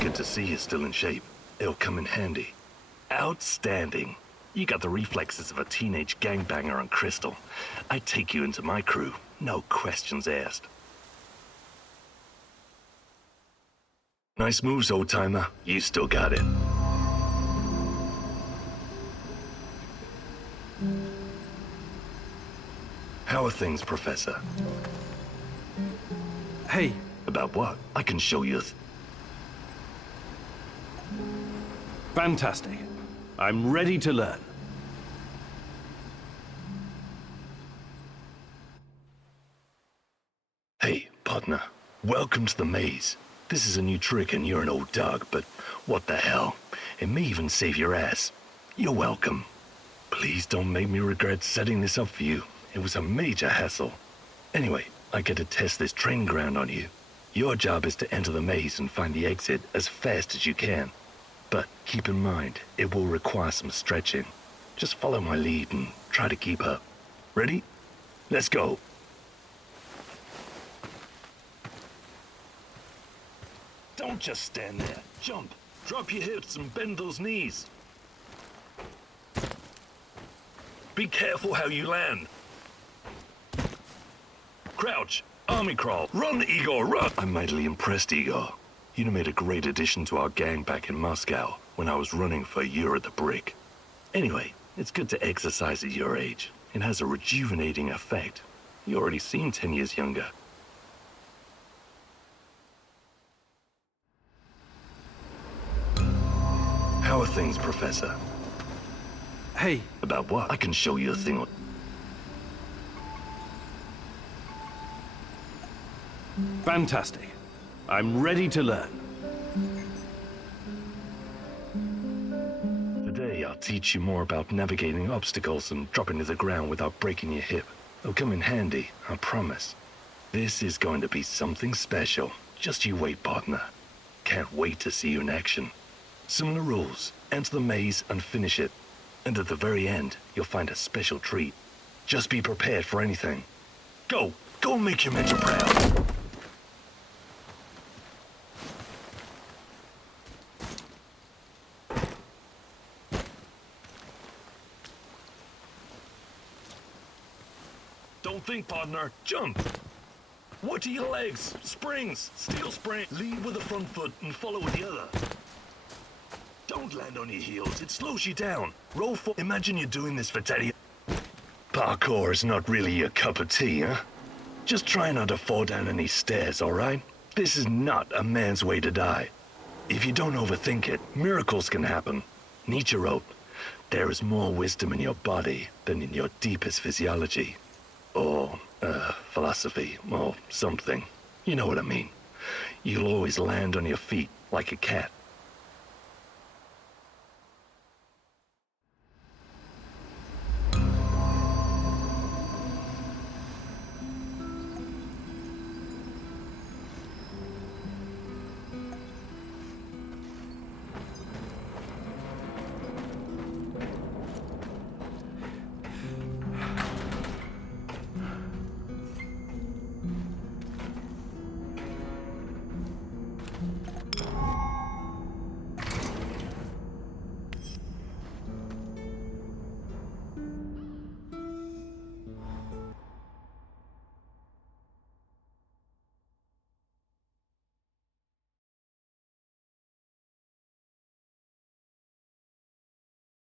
Good to see you're still in shape. It'll come in handy. Outstanding. You got the reflexes of a teenage gangbanger on Crystal. I'd take you into my crew. No questions asked. Nice moves, old-timer. You still got it. How are things, Professor? Hey. About what? I can show you Fantastic. I'm ready to learn. Hey, partner. Welcome to the maze. This is a new trick and you're an old dog, but what the hell? It may even save your ass. You're welcome. Please don't make me regret setting this up for you. It was a major hassle. Anyway, I get to test this training ground on you. Your job is to enter the maze and find the exit as fast as you can. But keep in mind, it will require some stretching. Just follow my lead and try to keep up. Ready? Let's go. Don't just stand there. Jump. Drop your hips and bend those knees. Be careful how you land. Crouch. Army crawl. Run, Igor, run! I'm mightily impressed, Igor. You made a great addition to our gang back in Moscow when I was running for a year at the Brick. Anyway, it's good to exercise at your age. It has a rejuvenating effect. You already seem 10 years younger. How are things, Professor? Hey. About what? I can show you a thing. Fantastic. I'm ready to learn. Today, I'll teach you more about navigating obstacles and dropping to the ground without breaking your hip. It'll come in handy, I promise. This is going to be something special. Just you wait, partner. Can't wait to see you in action. Similar rules. Enter the maze and finish it. And at the very end, you'll find a special treat. Just be prepared for anything. Go! Go and make your mentor proud! Don't think, partner. Jump! What are your legs? Springs! Steel spring! Lead with the front foot and follow with the other. Don't land on your heels. It slows you down. Roll for... Imagine you're doing this for Teddy. Parkour is not really your cup of tea, huh? Just try not to fall down any stairs, all right? This is not a man's way to die. If you don't overthink it, miracles can happen. Nietzsche wrote, "There is more wisdom in your body than in your deepest physiology." Or, philosophy, or something. You know what I mean. You'll always land on your feet like a cat.